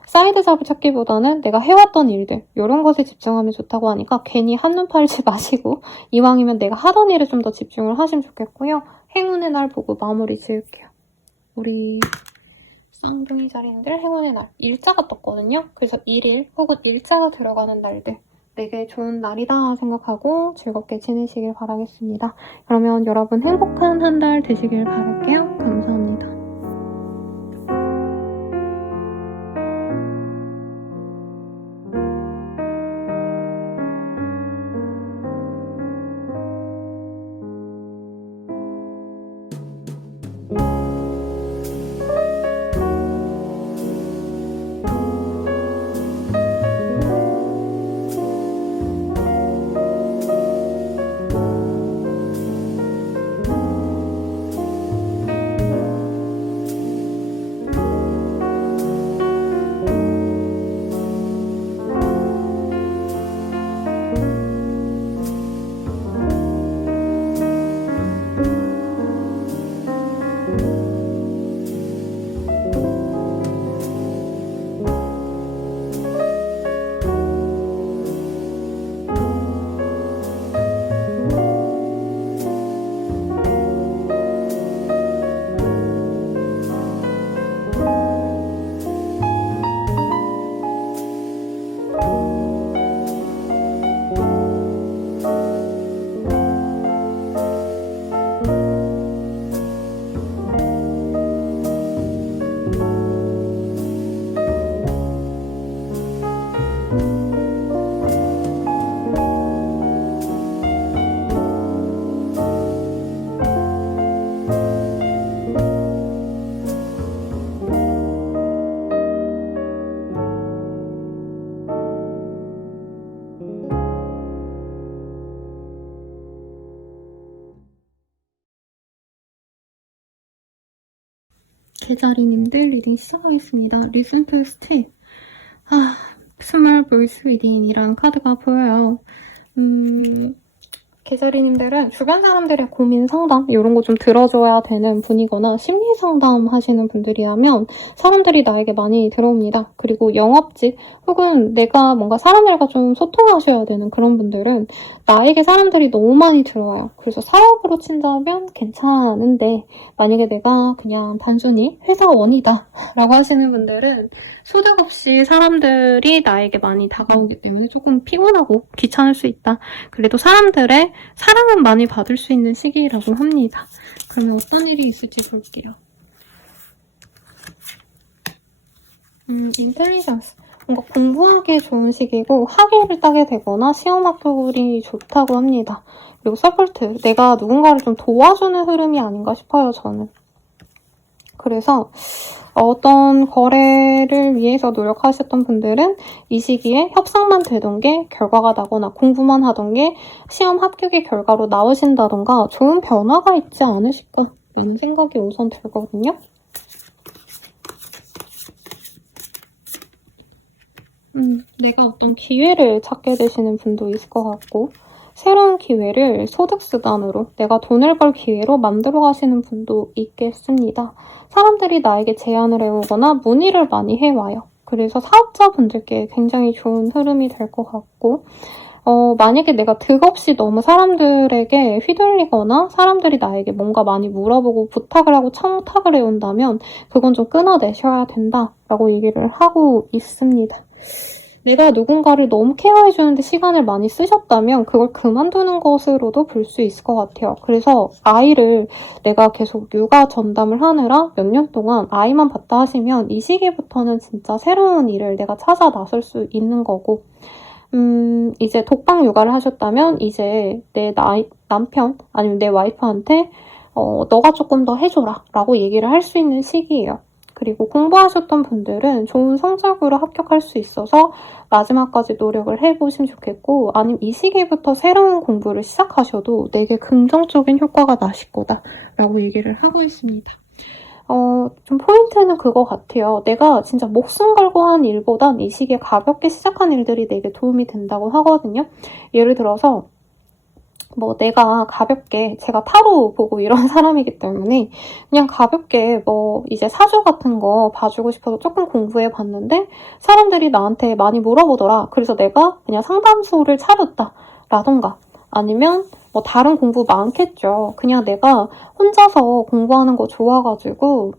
사이드 잡을 찾기보다는 내가 해왔던 일들 이런 것에 집중하면 좋다고 하니까 괜히 한눈 팔지 마시고 이왕이면 내가 하던 일에 좀 더 집중을 하시면 좋겠고요. 행운의 날 보고 마무리 지을게요. 우리 쌍둥이 자리인들 행운의 날 일자가 떴거든요. 그래서 일일 혹은 일자가 들어가는 날들 내게 좋은 날이다 생각하고 즐겁게 지내시길 바라겠습니다. 그러면 여러분 행복한 한 달 되시길 바랄게요. 감사합니다. 개자리님들 리딩 시작하겠습니다. Listen to Steve. Small Voice Reading이라는 카드가 보여요. 개자리님들은 주변 사람들의 고민 상담 이런 거 좀 들어줘야 되는 분이거나 심리 상담 하시는 분들이라면 사람들이 나에게 많이 들어옵니다. 그리고 영업직 혹은 내가 뭔가 사람들과 좀 소통하셔야 되는 그런 분들은 나에게 사람들이 너무 많이 들어와요. 그래서 사업으로 친다면 괜찮은데 만약에 내가 그냥 단순히 회사원이다 라고 하시는 분들은 소득 없이 사람들이 나에게 많이 다가오기 때문에 조금 피곤하고 귀찮을 수 있다. 그래도 사람들의 사랑은 많이 받을 수 있는 시기라고 합니다. 그러면 어떤 일이 있을지 볼게요. 인텔리전스. 뭔가 공부하기 좋은 시기고 학위를 따게 되거나 시험 합격이 좋다고 합니다. 그리고 서포트. 내가 누군가를 좀 도와주는 흐름이 아닌가 싶어요, 저는. 그래서 어떤 거래를 위해서 노력하셨던 분들은 이 시기에 협상만 되던 게 결과가 나거나 공부만 하던 게 시험 합격의 결과로 나오신다던가 좋은 변화가 있지 않으실까 라는 생각이 우선 들거든요. 내가 어떤 기회를 찾게 되시는 분도 있을 것 같고 새로운 기회를 소득수단으로 내가 돈을 벌 기회로 만들어 가시는 분도 있겠습니다. 사람들이 나에게 제안을 해오거나 문의를 많이 해와요. 그래서 사업자분들께 굉장히 좋은 흐름이 될 것 같고 만약에 내가 득없이 너무 사람들에게 휘둘리거나 사람들이 나에게 뭔가 많이 물어보고 부탁을 하고 청탁을 해온다면 그건 좀 끊어내셔야 된다라고 얘기를 하고 있습니다. 내가 누군가를 너무 케어해주는데 시간을 많이 쓰셨다면 그걸 그만두는 것으로도 볼 수 있을 것 같아요. 그래서 아이를 내가 계속 육아 전담을 하느라 몇 년 동안 아이만 봤다 하시면 이 시기부터는 진짜 새로운 일을 내가 찾아 나설 수 있는 거고 이제 독방 육아를 하셨다면 이제 내 남편 아니면 내 와이프한테 너가 조금 더 해줘라 라고 얘기를 할 수 있는 시기예요. 그리고 공부하셨던 분들은 좋은 성적으로 합격할 수 있어서 마지막까지 노력을 해보시면 좋겠고 아니면 이 시기부터 새로운 공부를 시작하셔도 되게 긍정적인 효과가 나실 거다라고 얘기를 하고 있습니다. 좀 포인트는 그거 같아요. 내가 진짜 목숨 걸고 한 일보단 이 시기에 가볍게 시작한 일들이 내게 도움이 된다고 하거든요. 예를 들어서 뭐 내가 가볍게 제가 타로 보고 이런 사람이기 때문에 그냥 가볍게 뭐 이제 사주 같은 거 봐주고 싶어서 조금 공부해 봤는데 사람들이 나한테 많이 물어보더라. 그래서 내가 그냥 상담소를 차렸다 라던가 아니면 뭐 다른 공부 많겠죠. 그냥 내가 혼자서 공부하는 거 좋아가지고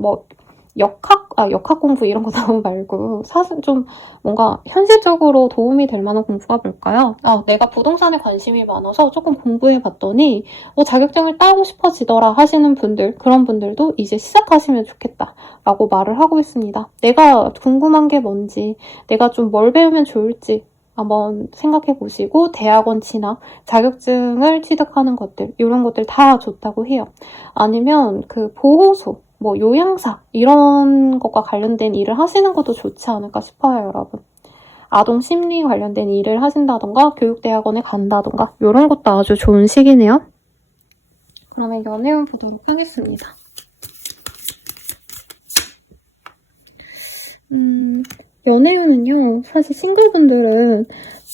뭐 역학 공부 이런 거 너무 말고 사실 좀 뭔가 현실적으로 도움이 될 만한 공부가 뭘까요? 내가 부동산에 관심이 많아서 조금 공부해봤더니 자격증을 따고 싶어지더라 하시는 분들 그런 분들도 이제 시작하시면 좋겠다 라고 말을 하고 있습니다. 내가 궁금한 게 뭔지 내가 좀 뭘 배우면 좋을지 한번 생각해보시고 대학원 진학, 자격증을 취득하는 것들 이런 것들 다 좋다고 해요. 아니면 그 보호소 뭐 요양사 이런 것과 관련된 일을 하시는 것도 좋지 않을까 싶어요, 여러분. 아동 심리 관련된 일을 하신다던가 교육대학원에 간다던가 이런 것도 아주 좋은 시기네요. 그러면 연애운 보도록 하겠습니다. 연애운은요, 사실 싱글분들은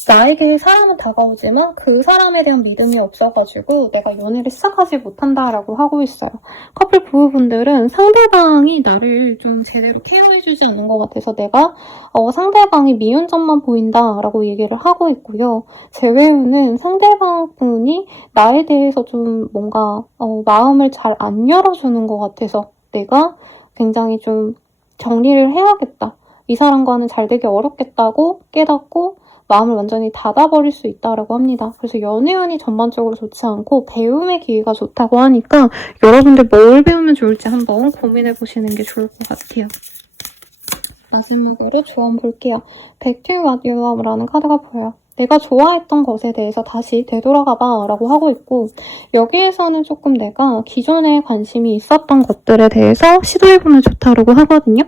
나에게 사람은 다가오지만 그 사람에 대한 믿음이 없어가지고 내가 연애를 시작하지 못한다라고 하고 있어요. 커플 부부분들은 상대방이 나를 좀 제대로 케어해주지 않는 것 같아서 내가 상대방이 미운 점만 보인다라고 얘기를 하고 있고요. 제 외우는 상대방 분이 나에 대해서 좀 뭔가 마음을 잘 안 열어주는 것 같아서 내가 굉장히 좀 정리를 해야겠다. 이 사람과는 잘 되기 어렵겠다고 깨닫고 마음을 완전히 닫아버릴 수 있다고 합니다. 그래서 연애운이 전반적으로 좋지 않고 배움의 기회가 좋다고 하니까 여러분들 뭘 배우면 좋을지 한번 고민해보시는 게 좋을 것 같아요. 마지막으로 조언 볼게요. Back to what you love라는 카드가 보여요. 내가 좋아했던 것에 대해서 다시 되돌아가봐 라고 하고 있고 여기에서는 조금 내가 기존에 관심이 있었던 것들에 대해서 시도해보면 좋다고 하거든요.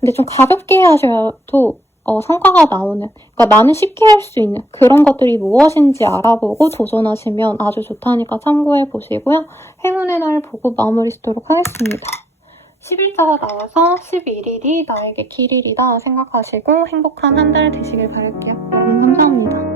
근데 좀 가볍게 하셔도 성과가 나오는, 그러니까 나는 쉽게 할 수 있는 그런 것들이 무엇인지 알아보고 도전하시면 아주 좋다니까 참고해 보시고요. 행운의 날 보고 마무리 짓도록 하겠습니다. 11자가 나와서 11일이 나에게 길일이다 생각하시고 행복한 한 달 되시길 바랄게요. 여러분 감사합니다.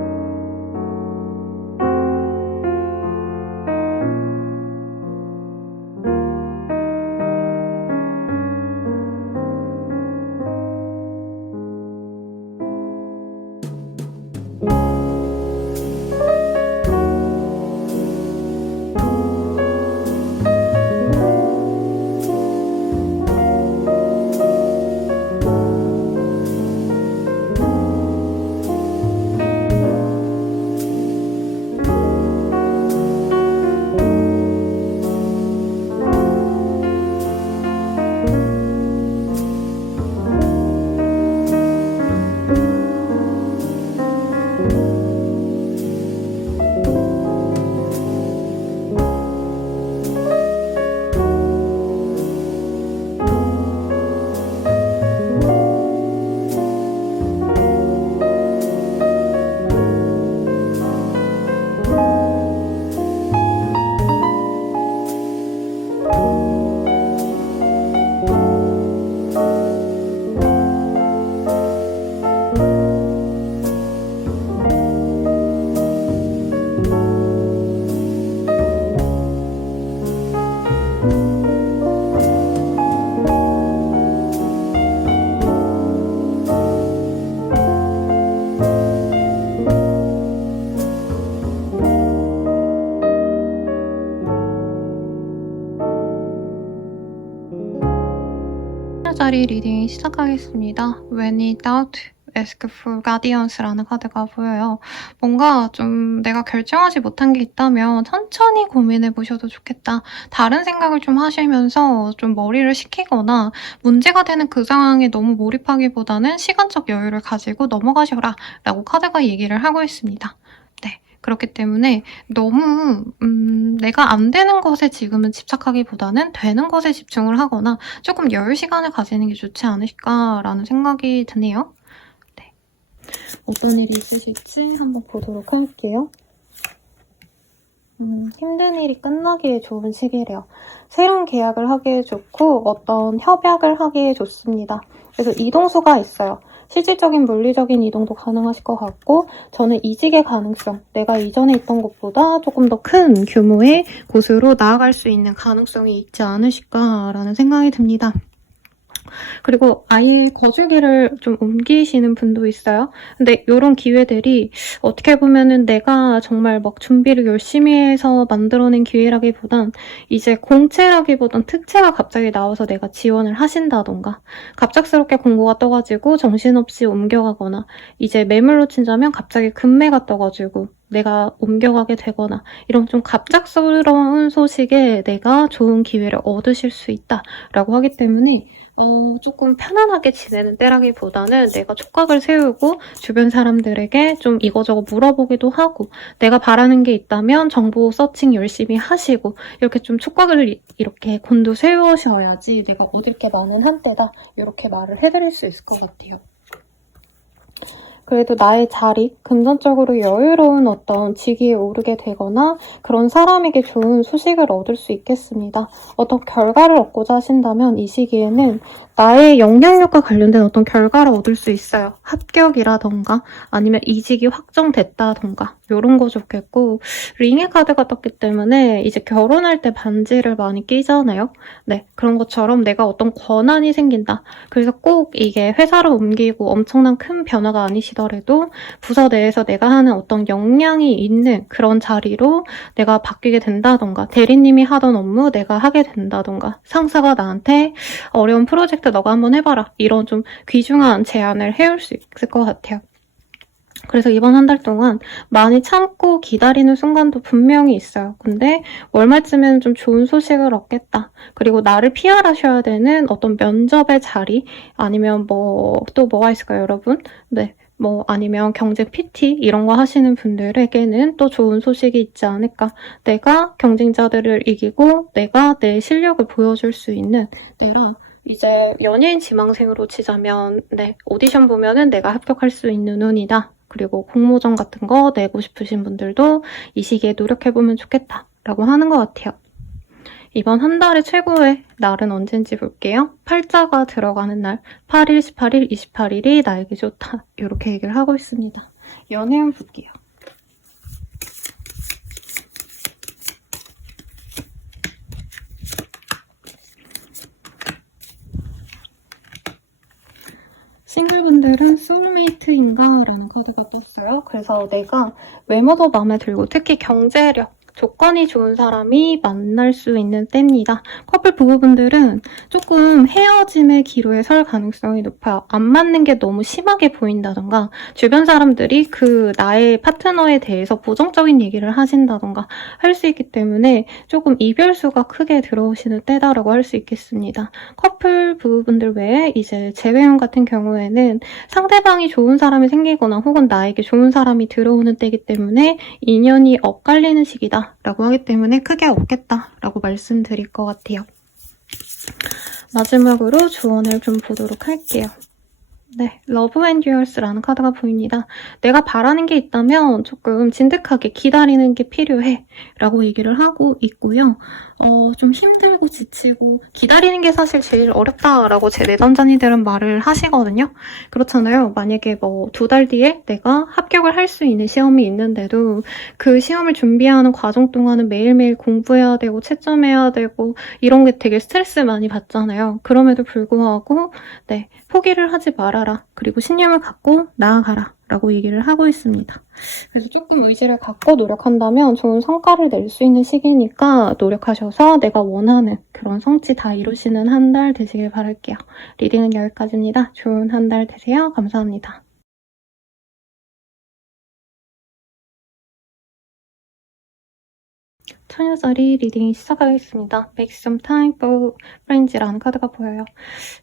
짜리 리딩 시작하겠습니다. When in doubt, ask for guardians라는 카드가 보여요. 뭔가 좀 내가 결정하지 못한 게 있다면 천천히 고민해보셔도 좋겠다. 다른 생각을 좀 하시면서 좀 머리를 식히거나 문제가 되는 그 상황에 너무 몰입하기보다는 시간적 여유를 가지고 넘어가셔라 라고 카드가 얘기를 하고 있습니다. 네, 그렇기 때문에 너무 내가 안 되는 것에 지금은 집착하기보다는 되는 것에 집중을 하거나 조금 여유 시간을 가지는 게 좋지 않을까라는 생각이 드네요. 네. 어떤 일이 있으실지 한번 보도록 할게요. 힘든 일이 끝나기에 좋은 시기래요. 새로운 계약을 하기에 좋고 어떤 협약을 하기에 좋습니다. 그래서 이동수가 있어요. 실질적인 물리적인 이동도 가능하실 것 같고 저는 이직의 가능성, 내가 이전에 있던 곳보다 조금 더 큰 규모의 곳으로 나아갈 수 있는 가능성이 있지 않으실까라는 생각이 듭니다. 그리고 아예 거주기를 좀 옮기시는 분도 있어요. 근데 이런 기회들이 어떻게 보면은 내가 정말 막 준비를 열심히 해서 만들어낸 기회라기보단 이제 공채라기보단 특채가 갑자기 나와서 내가 지원을 하신다던가 갑작스럽게 공고가 떠가지고 정신없이 옮겨가거나 이제 매물로 친다면 갑자기 급매가 떠가지고 내가 옮겨가게 되거나 이런 좀 갑작스러운 소식에 내가 좋은 기회를 얻으실 수 있다라고 하기 때문에 조금 편안하게 지내는 때라기보다는 내가 촉각을 세우고 주변 사람들에게 좀 이거저거 물어보기도 하고 내가 바라는 게 있다면 정보 서칭 열심히 하시고 이렇게 좀 촉각을 이렇게 곤두세우셔야지 내가 얻을 게 많은 한때다 이렇게 말을 해드릴 수 있을 것 같아요. 그래도 나의 자리, 금전적으로 여유로운 어떤 직위에 오르게 되거나 그런 사람에게 좋은 소식을 얻을 수 있겠습니다. 어떤 결과를 얻고자 하신다면 이 시기에는 나의 영향력과 관련된 어떤 결과를 얻을 수 있어요. 합격이라던가 아니면 이직이 확정됐다던가 이런 거 좋겠고 링의 카드가 떴기 때문에 이제 결혼할 때 반지를 많이 끼잖아요. 네, 그런 것처럼 내가 어떤 권한이 생긴다. 그래서 꼭 이게 회사를 옮기고 엄청난 큰 변화가 아니시더라도 부서 내에서 내가 하는 어떤 역량이 있는 그런 자리로 내가 바뀌게 된다던가 대리님이 하던 업무 내가 하게 된다던가 상사가 나한테 어려운 프로젝트 너가 한번 해봐라 이런 좀 귀중한 제안을 해올 수 있을 것 같아요. 그래서 이번 한 달 동안 많이 참고 기다리는 순간도 분명히 있어요. 근데 월말쯤에는 좀 좋은 소식을 얻겠다. 그리고 나를 PR하셔야 되는 어떤 면접의 자리 아니면 또 뭐가 있을까요, 여러분? 네. 아니면 경쟁 PT 이런 거 하시는 분들에게는 또 좋은 소식이 있지 않을까. 내가 경쟁자들을 이기고 내가 내 실력을 보여줄 수 있는 내가 이제 연예인 지망생으로 치자면 네, 오디션 보면은 내가 합격할 수 있는 운이다. 그리고 공모전 같은 거 내고 싶으신 분들도 이 시기에 노력해보면 좋겠다라고 하는 것 같아요. 이번 한 달의 최고의 날은 언젠지 볼게요. 팔자가 들어가는 날, 8일, 18일, 28일이 나에게 좋다. 이렇게 얘기를 하고 있습니다. 연애운 볼게요. 싱글분들은 소울메이트인가? 라는 카드가 떴어요. 그래서 내가 외모도 마음에 들고 특히 경제력, 조건이 좋은 사람이 만날 수 있는 때입니다. 커플 부부분들은 조금 헤어짐의 기로에 설 가능성이 높아요. 안 맞는 게 너무 심하게 보인다던가 주변 사람들이 나의 파트너에 대해서 부정적인 얘기를 하신다던가 할 수 있기 때문에 조금 이별수가 크게 들어오시는 때다라고 할 수 있겠습니다. 커플 부부분들 외에 이제 재회원 같은 경우에는 상대방이 좋은 사람이 생기거나 혹은 나에게 좋은 사람이 들어오는 때이기 때문에 인연이 엇갈리는 시기다 라고 하기 때문에 크게 없겠다라고 말씀드릴 것 같아요. 마지막으로 조언을 좀 보도록 할게요. 네, Love Endures라는 카드가 보입니다. 내가 바라는 게 있다면 조금 진득하게 기다리는 게 필요해 라고 얘기를 하고 있고요. 좀 힘들고 지치고 기다리는 게 사실 제일 어렵다라고 제 내담자님들은 말을 하시거든요. 그렇잖아요. 만약에 뭐 2달 뒤에 내가 합격을 할 수 있는 시험이 있는데도 그 시험을 준비하는 과정 동안은 매일매일 공부해야 되고 채점해야 되고 이런 게 되게 스트레스 많이 받잖아요. 그럼에도 불구하고 네, 포기를 하지 말아라. 그리고 신념을 갖고 나아가라. 라고 얘기를 하고 있습니다. 그래서 조금 의지를 갖고 노력한다면 좋은 성과를 낼 수 있는 시기니까 노력하셔서 내가 원하는 그런 성취 다 이루시는 한 달 되시길 바랄게요. 리딩은 여기까지입니다. 좋은 한 달 되세요. 감사합니다. 처녀자리 리딩 시작하겠습니다. Make some time for friends라는 카드가 보여요.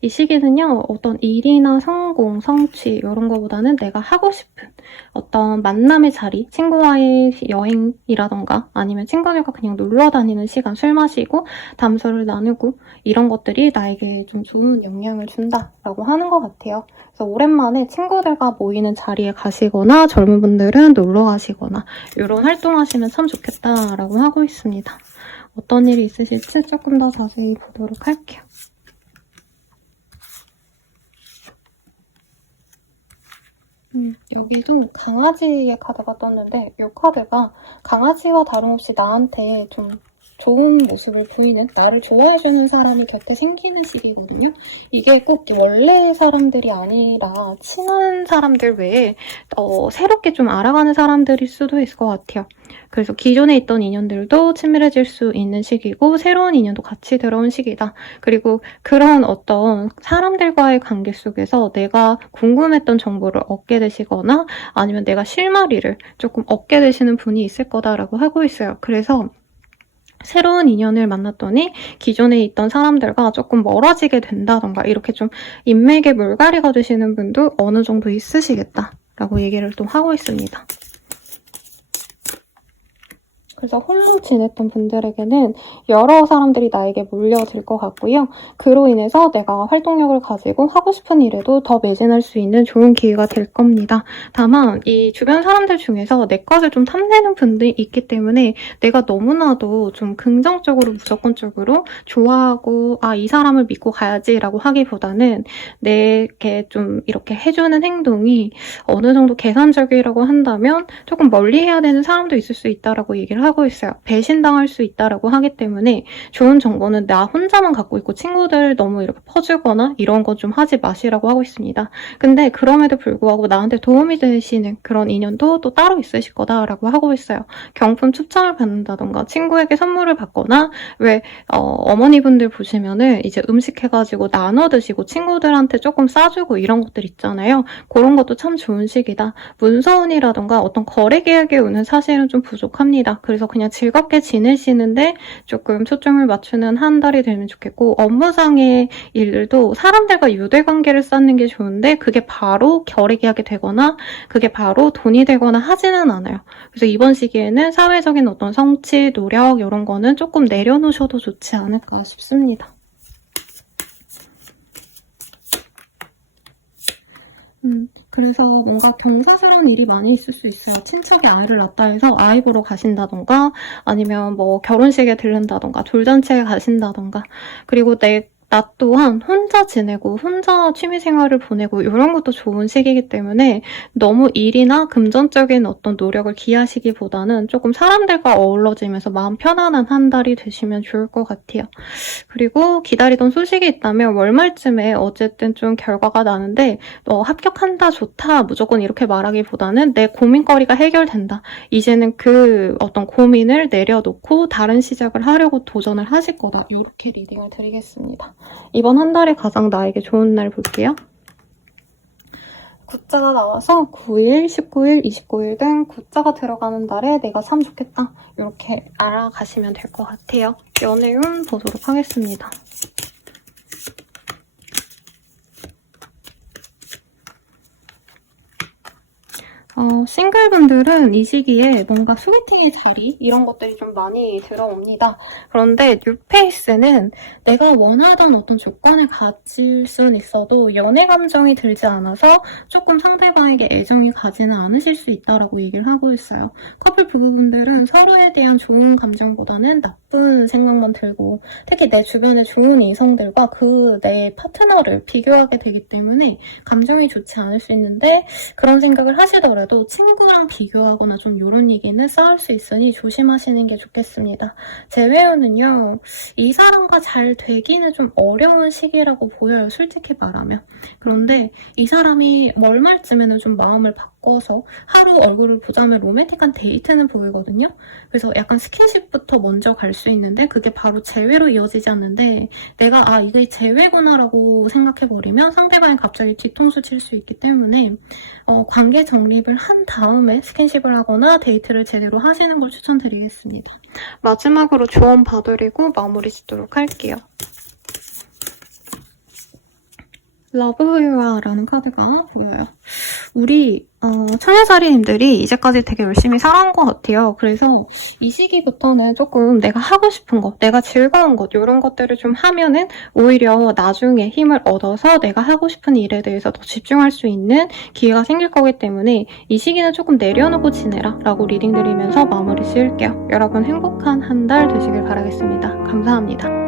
이 시기는요, 어떤 일이나 성공, 성취 이런 거보다는 내가 하고 싶은 어떤 만남의 자리, 친구와의 여행이라던가 아니면 친구들과 그냥 놀러 다니는 시간, 술 마시고 담소를 나누고 이런 것들이 나에게 좀 좋은 영향을 준다라고 하는 것 같아요. 그래서 오랜만에 친구들과 모이는 자리에 가시거나 젊은 분들은 놀러 가시거나 이런 활동하시면 참 좋겠다라고 하고 있습니다. 어떤 일이 있으실지 조금 더 자세히 보도록 할게요. 여기도 강아지의 카드가 떴는데 이 카드가 강아지와 다름없이 나한테 좀 좋은 모습을 보이는, 나를 좋아해주는 사람이 곁에 생기는 시기거든요. 이게 꼭 원래 사람들이 아니라 친한 사람들 외에 새롭게 좀 알아가는 사람들일 수도 있을 것 같아요. 그래서 기존에 있던 인연들도 친밀해질 수 있는 시기고 새로운 인연도 같이 들어온 시기다. 그리고 그런 어떤 사람들과의 관계 속에서 내가 궁금했던 정보를 얻게 되시거나 아니면 내가 실마리를 조금 얻게 되시는 분이 있을 거다라고 하고 있어요. 그래서 새로운 인연을 만났더니 기존에 있던 사람들과 조금 멀어지게 된다던가 이렇게 좀 인맥의 물갈이가 되시는 분도 어느 정도 있으시겠다라고 얘기를 또 하고 있습니다. 그래서 홀로 지냈던 분들에게는 여러 사람들이 나에게 몰려들 것 같고요. 그로 인해서 내가 활동력을 가지고 하고 싶은 일에도 더 매진할 수 있는 좋은 기회가 될 겁니다. 다만 이 주변 사람들 중에서 내 것을 좀 탐내는 분들이 있기 때문에 내가 너무나도 좀 긍정적으로 무조건적으로 좋아하고 이 사람을 믿고 가야지라고 하기보다는 내게 좀 이렇게 해주는 행동이 어느 정도 계산적이라고 한다면 조금 멀리 해야 되는 사람도 있을 수 있다라고 얘기를 하고 있어요. 배신당할 수 있다라고 하기 때문에 좋은 정보는 나 혼자만 갖고 있고 친구들 너무 이렇게 퍼주거나 이런 거 좀 하지 마시라고 하고 있습니다. 근데 그럼에도 불구하고 나한테 도움이 되시는 그런 인연도 또 따로 있으실 거다라고 하고 있어요. 경품 추첨을 받는다던가 친구에게 선물을 받거나 왜 어머니분들 보시면은 이제 음식 해가지고 나눠 드시고 친구들한테 조금 싸주고 이런 것들 있잖아요. 그런 것도 참 좋은 시기다. 문서운이라던가 어떤 거래 계약의 운은 사실은 좀 부족합니다. 그래서 그냥 즐겁게 지내시는데 조금 초점을 맞추는 한 달이 되면 좋겠고 업무상의 일들도 사람들과 유대관계를 쌓는 게 좋은데 그게 바로 거래 계약이 되거나 그게 바로 돈이 되거나 하지는 않아요. 그래서 이번 시기에는 사회적인 어떤 성취, 노력 이런 거는 조금 내려놓으셔도 좋지 않을까 싶습니다. 그래서 뭔가 경사스러운 일이 많이 있을 수 있어요. 친척이 아이를 낳았다 해서 아이 보러 가신다던가 아니면 뭐 결혼식에 들른다던가 돌잔치에 가신다던가 그리고 나 또한 혼자 지내고 혼자 취미생활을 보내고 이런 것도 좋은 시기이기 때문에 너무 일이나 금전적인 어떤 노력을 기하시기보다는 조금 사람들과 어우러지면서 마음 편안한 한 달이 되시면 좋을 것 같아요. 그리고 기다리던 소식이 있다면 월말쯤에 어쨌든 좀 결과가 나는데 합격한다, 좋다, 무조건 이렇게 말하기보다는 내 고민거리가 해결된다. 이제는 그 어떤 고민을 내려놓고 다른 시작을 하려고 도전을 하실 거다. 이렇게 리딩을 드리겠습니다. 이번 한 달이 가장 나에게 좋은 날 볼게요. 구자가 나와서 9일, 19일, 29일 등 구자가 들어가는 달에 내가 참 좋겠다. 이렇게 알아가시면 될 것 같아요. 연애운 보도록 하겠습니다. 싱글분들은 이 시기에 뭔가 소개팅의 자리 이런 것들이 좀 많이 들어옵니다. 그런데 뉴페이스는 내가 원하던 어떤 조건을 가질 수는 있어도 연애 감정이 들지 않아서 조금 상대방에게 애정이 가지는 않으실 수 있다라고 얘기를 하고 있어요. 커플 부부분들은 서로에 대한 좋은 감정보다는 나쁜 생각만 들고 특히 내 주변의 좋은 이성들과 내 파트너를 비교하게 되기 때문에 감정이 좋지 않을 수 있는데 그런 생각을 하시더라도 친구랑 비교하거나 좀 이런 얘기는 싸울 수 있으니 조심하시는 게 좋겠습니다. 제외우는요. 이 사람과 잘 되기는 좀 어려운 시기라고 보여요. 솔직히 말하면. 그런데 이 사람이 월말쯤에는 좀 마음을 바꿔서 하루 얼굴을 보자면 로맨틱한 데이트는 보이거든요. 그래서 약간 스킨십부터 먼저 갈 수 있는데 그게 바로 재회로 이어지지 않는데 내가 이게 재회구나라고 생각해버리면 상대방이 갑자기 뒤통수 칠 수 있기 때문에 관계 정립을 한 다음에 스킨십을 하거나 데이트를 제대로 하시는 걸 추천드리겠습니다. 마지막으로 조언 봐드리고 마무리 짓도록 할게요. 러브유아라는 카드가 보여요. 우리 처녀자리님들이 이제까지 되게 열심히 살아온 것 같아요. 그래서 이 시기부터는 조금 내가 하고 싶은 것, 내가 즐거운 것 이런 것들을 좀 하면은 오히려 나중에 힘을 얻어서 내가 하고 싶은 일에 대해서 더 집중할 수 있는 기회가 생길 거기 때문에 이 시기는 조금 내려놓고 지내라 라고 리딩 드리면서 마무리 지을게요. 여러분 행복한 한 달 되시길 바라겠습니다. 감사합니다.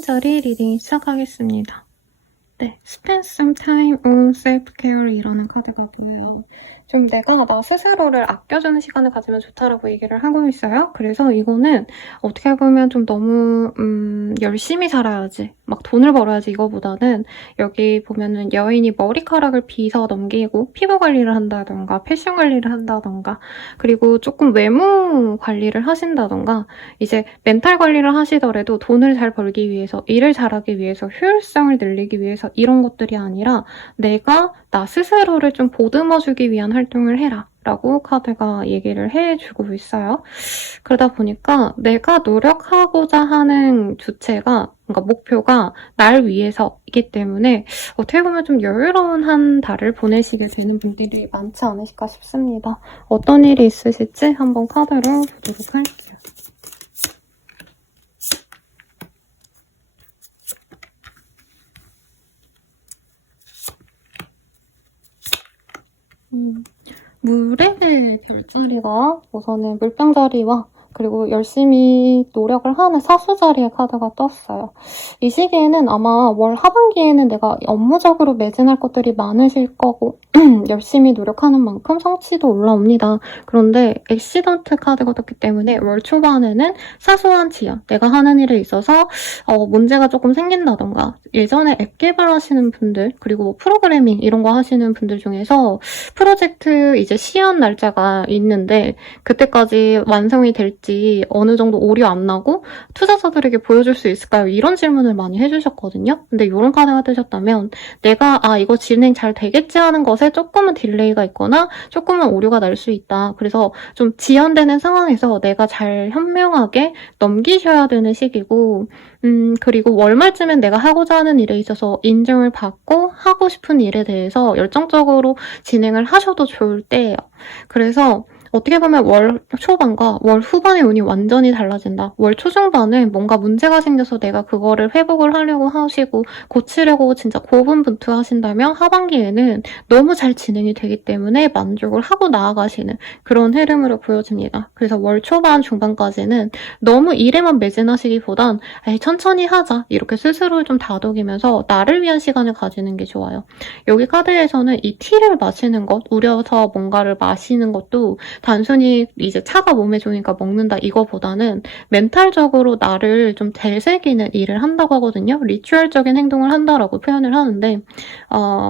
자리 리딩 시작하겠습니다. 네, Spend some time on self-care이라는 카드가 보여요. 좀 내가 나 스스로를 아껴주는 시간을 가지면 좋다라고 얘기를 하고 있어요. 그래서 이거는 어떻게 보면 좀 너무 열심히 살아야지, 막 돈을 벌어야지 이거보다는 여기 보면은 여인이 머리카락을 빗어 넘기고 피부 관리를 한다던가 패션 관리를 한다던가 그리고 조금 외모 관리를 하신다던가 이제 멘탈 관리를 하시더라도 돈을 잘 벌기 위해서 일을 잘하기 위해서 효율성을 늘리기 위해서 이런 것들이 아니라 내가 나 스스로를 좀 보듬어주기 위한 활동을 해라. 라고 카드가 얘기를 해주고 있어요. 그러다 보니까 내가 노력하고자 하는 주체가, 그러니까 목표가 날 위해서이기 때문에 어떻게 보면 좀 여유로운 한 달을 보내시게 되는 분들이 많지 않으실까 싶습니다. 어떤 일이 있으실지 한번 카드를 보도록 할게요. 물의 별자리가 우선은 물병자리와 그리고 열심히 노력을 하는 사수자리의 카드가 떴어요. 이 시기에는 아마 월 하반기에는 내가 업무적으로 매진할 것들이 많으실 거고 열심히 노력하는 만큼 성취도 올라옵니다. 그런데 액시던트 카드가 떴기 때문에 월 초반에는 사소한 지연, 내가 하는 일에 있어서 문제가 조금 생긴다던가 예전에 앱 개발하시는 분들 그리고 뭐 프로그래밍 이런 거 하시는 분들 중에서 프로젝트 이제 시연 날짜가 있는데 그때까지 완성이 될지 어느 정도 오류 안 나고 투자자들에게 보여줄 수 있을까요? 이런 질문을 많이 해주셨거든요. 근데 이런 카드가 뜨셨다면 내가 이거 진행 잘 되겠지 하는 것에 조금은 딜레이가 있거나 조금은 오류가 날 수 있다. 그래서 좀 지연되는 상황에서 내가 잘 현명하게 넘기셔야 되는 시기고 그리고 월말쯤엔 내가 하고자 하는 일에 있어서 인정을 받고 하고 싶은 일에 대해서 열정적으로 진행을 하셔도 좋을 때예요. 그래서 어떻게 보면 월 초반과 월 후반의 운이 완전히 달라진다. 월 초중반은 뭔가 문제가 생겨서 내가 그거를 회복을 하려고 하시고 고치려고 진짜 고군분투하신다면 하반기에는 너무 잘 진행이 되기 때문에 만족을 하고 나아가시는 그런 흐름으로 보여집니다. 그래서 월 초반 중반까지는 너무 일에만 매진하시기보단 천천히 하자 이렇게 스스로를 좀 다독이면서 나를 위한 시간을 가지는 게 좋아요. 여기 카드에서는 이 티를 마시는 것, 우려서 뭔가를 마시는 것도 단순히 이제 차가 몸에 좋으니까 먹는다 이거보다는 멘탈적으로 나를 좀 되새기는 일을 한다고 하거든요. 리추얼적인 행동을 한다라고 표현을 하는데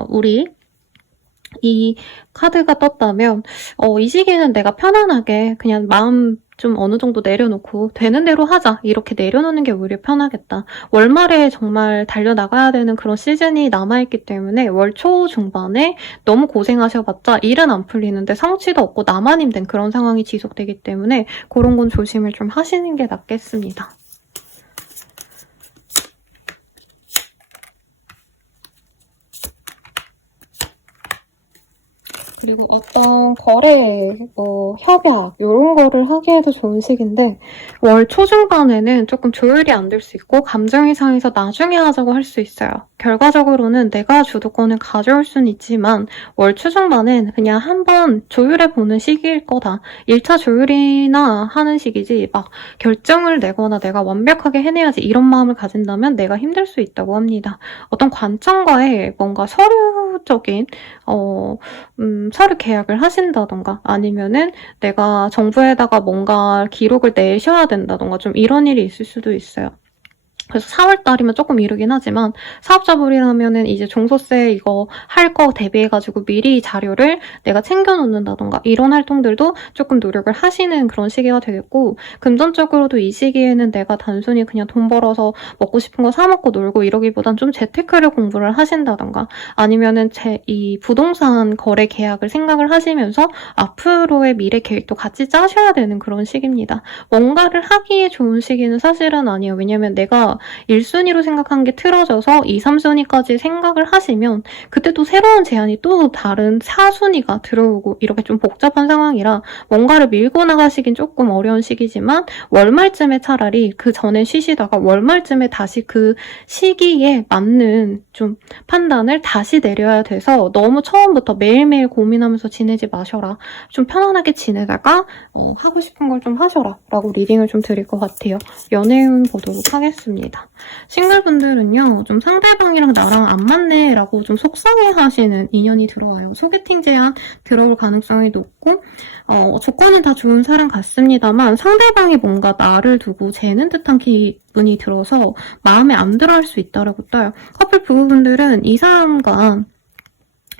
우리 이 카드가 떴다면 이 시기에는 내가 편안하게 그냥 마음 좀 어느 정도 내려놓고 되는 대로 하자 이렇게 내려놓는 게 오히려 편하겠다. 월말에 정말 달려나가야 되는 그런 시즌이 남아있기 때문에 월 초 중반에 너무 고생하셔봤자 일은 안 풀리는데 성취도 없고 나만 힘든 그런 상황이 지속되기 때문에 그런 건 조심을 좀 하시는 게 낫겠습니다. 그리고 어떤 거래, 협약 이런 거를 하기에도 좋은 시기인데 월 초중반에는 조금 조율이 안 될 수 있고 감정이 상해서 나중에 하자고 할 수 있어요. 결과적으로는 내가 주도권을 가져올 수는 있지만 월 초중반엔 그냥 한번 조율해보는 시기일 거다. 1차 조율이나 하는 시기지 막 결정을 내거나 내가 완벽하게 해내야지 이런 마음을 가진다면 내가 힘들 수 있다고 합니다. 어떤 관청과의 뭔가 서류적인 서류 계약을 하신다던가 아니면은 내가 정부에다가 뭔가 기록을 내셔야 된다던가 좀 이런 일이 있을 수도 있어요. 그래서 4월달이면 조금 이르긴 하지만 사업자분이라면은 이제 종소세 이거 할 거 대비해가지고 미리 자료를 내가 챙겨놓는다던가 이런 활동들도 조금 노력을 하시는 그런 시기가 되겠고 금전적으로도 이 시기에는 내가 단순히 그냥 돈 벌어서 먹고 싶은 거 사 먹고 놀고 이러기보단 좀 재테크를 공부를 하신다던가 아니면은 이 부동산 거래 계약을 생각을 하시면서 앞으로의 미래 계획도 같이 짜셔야 되는 그런 시기입니다. 뭔가를 하기에 좋은 시기는 사실은 아니에요. 왜냐면 내가 1순위로 생각한 게 틀어져서 2, 3순위까지 생각을 하시면 그때 또 새로운 제안이 또 다른 4순위가 들어오고 이렇게 좀 복잡한 상황이라 뭔가를 밀고 나가시긴 조금 어려운 시기지만 월말쯤에 차라리 그 전에 쉬시다가 월말쯤에 다시 그 시기에 맞는 좀 판단을 다시 내려야 돼서 너무 처음부터 매일매일 고민하면서 지내지 마셔라. 좀 편안하게 지내다가 하고 싶은 걸 좀 하셔라 라고 리딩을 좀 드릴 것 같아요. 연애운 보도록 하겠습니다. 싱글분들은요, 좀 상대방이랑 나랑 안 맞네 라고 좀 속상해하시는 인연이 들어와요. 소개팅 제안 들어올 가능성이 높고 조건은 다 좋은 사람 같습니다만 상대방이 뭔가 나를 두고 재는 듯한 기분이 들어서 마음에 안 들어 할 수 있다고 떠요. 커플 부부분들은 이 사람과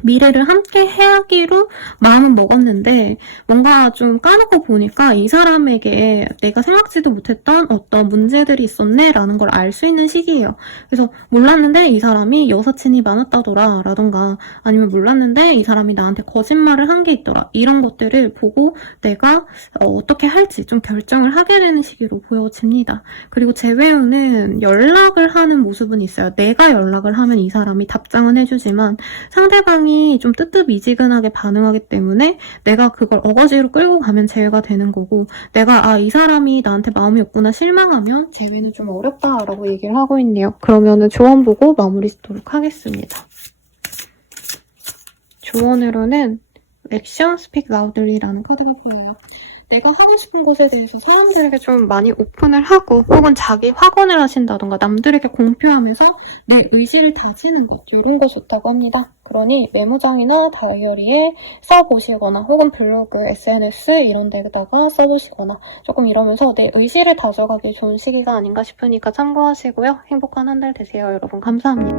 미래를 함께 하기로 마음은 먹었는데 뭔가 좀 까놓고 보니까 이 사람에게 내가 생각지도 못했던 어떤 문제들이 있었네 라는 걸 알 수 있는 시기예요. 그래서 몰랐는데 이 사람이 여사친이 많았다더라 라던가 아니면 몰랐는데 이 사람이 나한테 거짓말을 한 게 있더라 이런 것들을 보고 내가 어떻게 할지 좀 결정을 하게 되는 시기로 보여집니다. 그리고 재회우는 연락을 하는 모습은 있어요. 내가 연락을 하면 이 사람이 답장은 해주지만 상대방이 좀 뜨뜻미지근하게 반응하기 때문에 내가 그걸 어거지로 끌고 가면 재회가 되는 거고 내가 이 사람이 나한테 마음이 없구나 실망하면 재회는 좀 어렵다라고 얘기를 하고 있네요. 그러면은 조언 보고 마무리 짓도록 하겠습니다. 조언으로는 액션 스픽 라우들리라는 카드가 보여요. 내가 하고 싶은 것에 대해서 사람들에게 좀 많이 오픈을 하고 혹은 자기 확언을 하신다던가 남들에게 공표하면서 내 의지를 다지는 것 이런 거 좋다고 합니다. 그러니 메모장이나 다이어리에 써보시거나 혹은 블로그, SNS 이런 데다가 써보시거나 조금 이러면서 내 의지를 다져가기 좋은 시기가 아닌가 싶으니까 참고하시고요. 행복한 한 달 되세요. 여러분 감사합니다.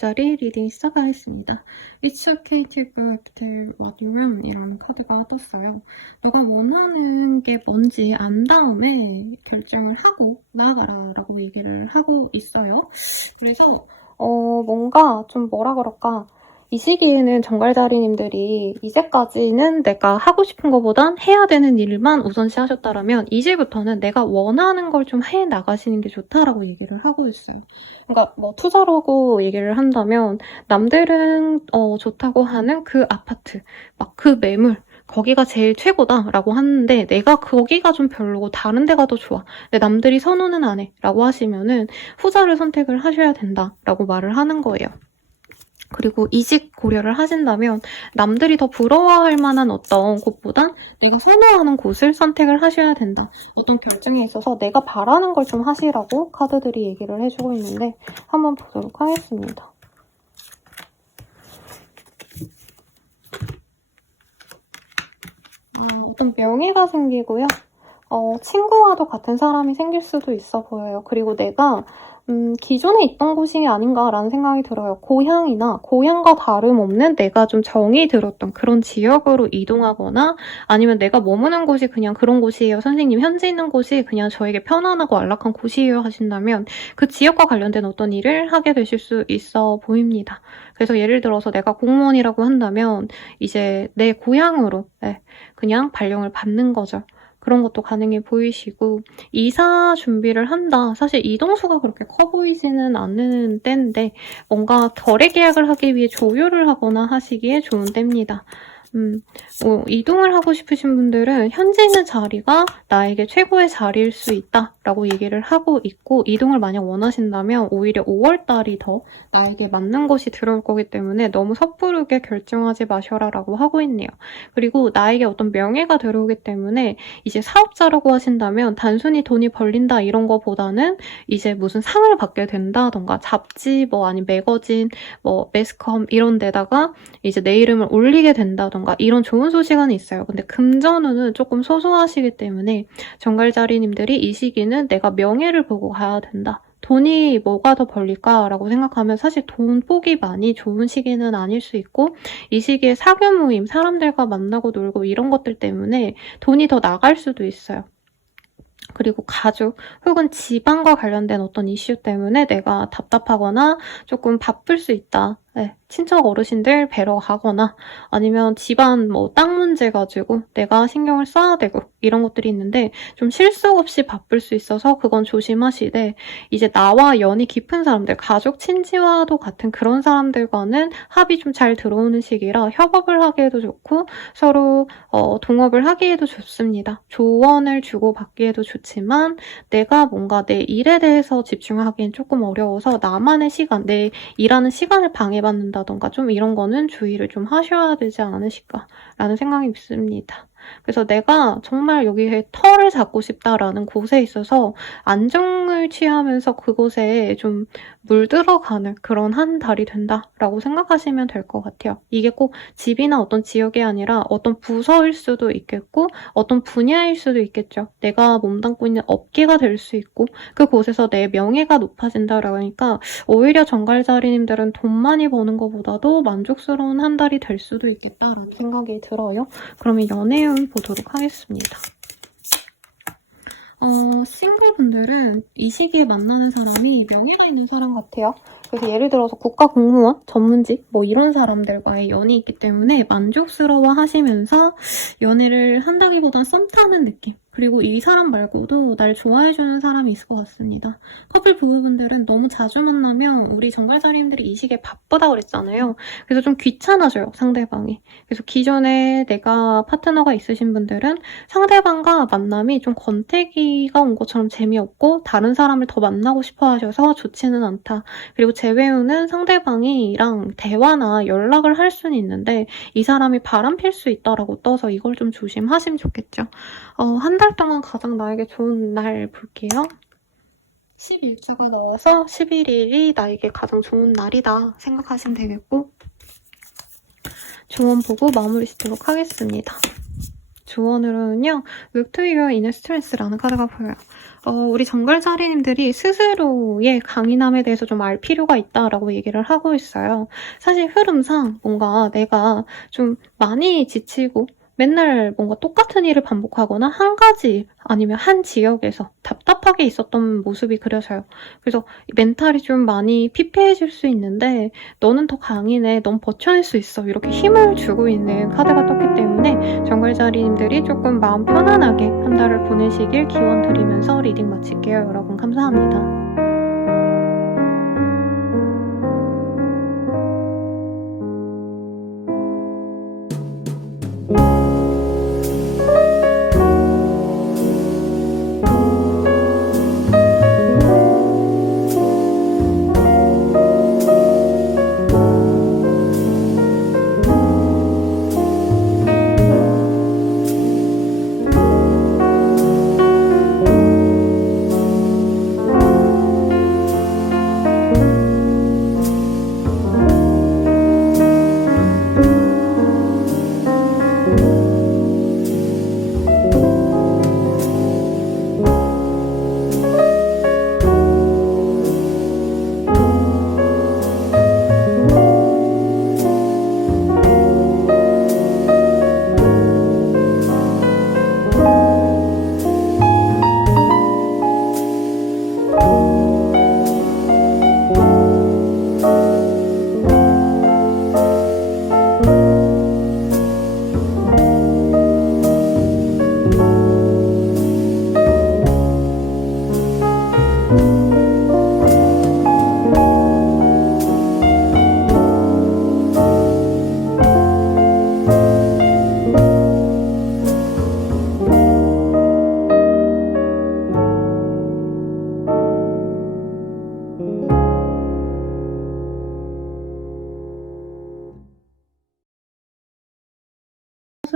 자리 리딩 시작하겠습니다. It's okay to go after what you want 이라는 카드가 떴어요. 너가 원하는 게 뭔지 안 다음에 결정을 하고 나아가라 라고 얘기를 하고 있어요. 그래서 뭔가 좀 뭐라 그럴까 이 시기에는 정갈자리님들이 이제까지는 내가 하고 싶은 것보단 해야 되는 일만 우선시 하셨다라면 이제부터는 내가 원하는 걸 좀 해 나가시는 게 좋다라고 얘기를 하고 있어요. 그러니까 뭐 투자라고 얘기를 한다면 남들은 좋다고 하는 그 아파트, 막 그 매물 거기가 제일 최고다라고 하는데 내가 거기가 좀 별로고 다른 데가 더 좋아. 근데 남들이 선호는 안 해 라고 하시면은 후자를 선택을 하셔야 된다라고 말을 하는 거예요. 그리고 이직 고려를 하신다면 남들이 더 부러워할 만한 어떤 곳보단 내가 선호하는 곳을 선택을 하셔야 된다. 어떤 결정에 있어서 내가 바라는 걸 좀 하시라고 카드들이 얘기를 해주고 있는데 한번 보도록 하겠습니다. 어떤 명예가 생기고요. 친구와도 같은 사람이 생길 수도 있어 보여요. 그리고 내가 기존에 있던 곳이 아닌가라는 생각이 들어요. 고향이나 고향과 다름없는 내가 좀 정이 들었던 그런 지역으로 이동하거나 아니면 내가 머무는 곳이 그냥 그런 곳이에요. 선생님 현재 있는 곳이 그냥 저에게 편안하고 안락한 곳이에요 하신다면 그 지역과 관련된 어떤 일을 하게 되실 수 있어 보입니다. 그래서 예를 들어서 내가 공무원이라고 한다면 이제 내 고향으로 그냥 발령을 받는 거죠. 그런 것도 가능해 보이시고 이사 준비를 한다. 사실 이동수가 그렇게 커 보이지는 않는 때인데 뭔가 거래 계약을 하기 위해 조율을 하거나 하시기에 좋은 때입니다. 이동을 하고 싶으신 분들은 현재 있는 자리가 나에게 최고의 자리일 수 있다라고 얘기를 하고 있고, 이동을 만약 원하신다면 오히려 5월달이 더 나에게 맞는 것이 들어올 거기 때문에 너무 섣부르게 결정하지 마셔라라고 하고 있네요. 그리고 나에게 어떤 명예가 들어오기 때문에 이제 사업자라고 하신다면 단순히 돈이 벌린다 이런 거보다는 이제 무슨 상을 받게 된다던가 잡지 아니면 매거진 매스컴 이런 데다가 이제 내 이름을 올리게 된다던가 이런 좋은 소식은 있어요. 근데 금전운은 조금 소소하시기 때문에 정갈자리님들이 이 시기는 내가 명예를 보고 가야 된다. 돈이 뭐가 더 벌릴까라고 생각하면 사실 돈 복이 많이 좋은 시기는 아닐 수 있고, 이 시기에 사교 모임, 사람들과 만나고 놀고 이런 것들 때문에 돈이 더 나갈 수도 있어요. 그리고 가족 혹은 집안과 관련된 어떤 이슈 때문에 내가 답답하거나 조금 바쁠 수 있다. 네, 친척 어르신들 뵈러 가거나 아니면 집안 땅 문제 가지고 내가 신경을 써야 되고 이런 것들이 있는데 좀 실속 없이 바쁠 수 있어서 그건 조심하시되, 이제 나와 연이 깊은 사람들, 가족, 친지와도 같은 그런 사람들과는 합이 좀 잘 들어오는 시기라 협업을 하기에도 좋고 서로 동업을 하기에도 좋습니다. 조언을 주고받기에도 좋지만 내가 뭔가 내 일에 대해서 집중하기엔 조금 어려워서 나만의 시간, 내 일하는 시간을 방해받는다던가 좀 이런 거는 주의를 좀 하셔야 되지 않으실까라는 생각이 있습니다. 그래서 내가 정말 여기에 터를 잡고 싶다라는 곳에 있어서 안정을 취하면서 그곳에 좀 물들어가는 그런 한 달이 된다라고 생각하시면 될 것 같아요. 이게 꼭 집이나 어떤 지역이 아니라 어떤 부서일 수도 있겠고 어떤 분야일 수도 있겠죠. 내가 몸담고 있는 업계가 될 수 있고 그곳에서 내 명예가 높아진다라고 하니까 오히려 정갈자리님들은 돈 많이 버는 것보다도 만족스러운 한 달이 될 수도 있겠다라는 생각이 들어요. 그러면 연애운 보도록 하겠습니다. 싱글분들은 이 시기에 만나는 사람이 명예가 있는 사람 같아요. 그래서 예를 들어서 국가공무원, 전문직 이런 사람들과의 연이 있기 때문에 만족스러워 하시면서 연애를 한다기보단 썸 타는 느낌. 그리고 이 사람 말고도 날 좋아해주는 사람이 있을 것 같습니다. 커플 부부분들은 너무 자주 만나면 우리 정갈자리님들이 이 시기에 바쁘다고 그랬잖아요. 그래서 좀 귀찮아져요, 상대방이. 그래서 기존에 내가 파트너가 있으신 분들은 상대방과 만남이 좀 권태기가 온 것처럼 재미없고 다른 사람을 더 만나고 싶어 하셔서 좋지는 않다. 그리고 재회우는 상대방이랑 대화나 연락을 할 수는 있는데 이 사람이 바람필 수 있다라고 떠서 이걸 좀 조심하시면 좋겠죠. 한 달 동안 가장 나에게 좋은 날 볼게요. 11자가 나와서 11일이 나에게 가장 좋은 날이다 생각하시면 되겠고, 조언 보고 마무리 짓도록 하겠습니다. 조언으로는요, Look to your inner strength라는 카드가 보여요. 우리 정갈자리님들이 스스로의 강인함에 대해서 좀 알 필요가 있다라고 얘기를 하고 있어요. 사실 흐름상 뭔가 내가 좀 많이 지치고 맨날 뭔가 똑같은 일을 반복하거나 한 가지 아니면 한 지역에서 답답하게 있었던 모습이 그려져요. 그래서 멘탈이 좀 많이 피폐해질 수 있는데 너는 더 강인해, 넌 버텨낼 수 있어, 이렇게 힘을 주고 있는 카드가 떴기 때문에 정갈자리님들이 조금 마음 편안하게 한 달을 보내시길 기원 드리면서 리딩 마칠게요. 여러분 감사합니다.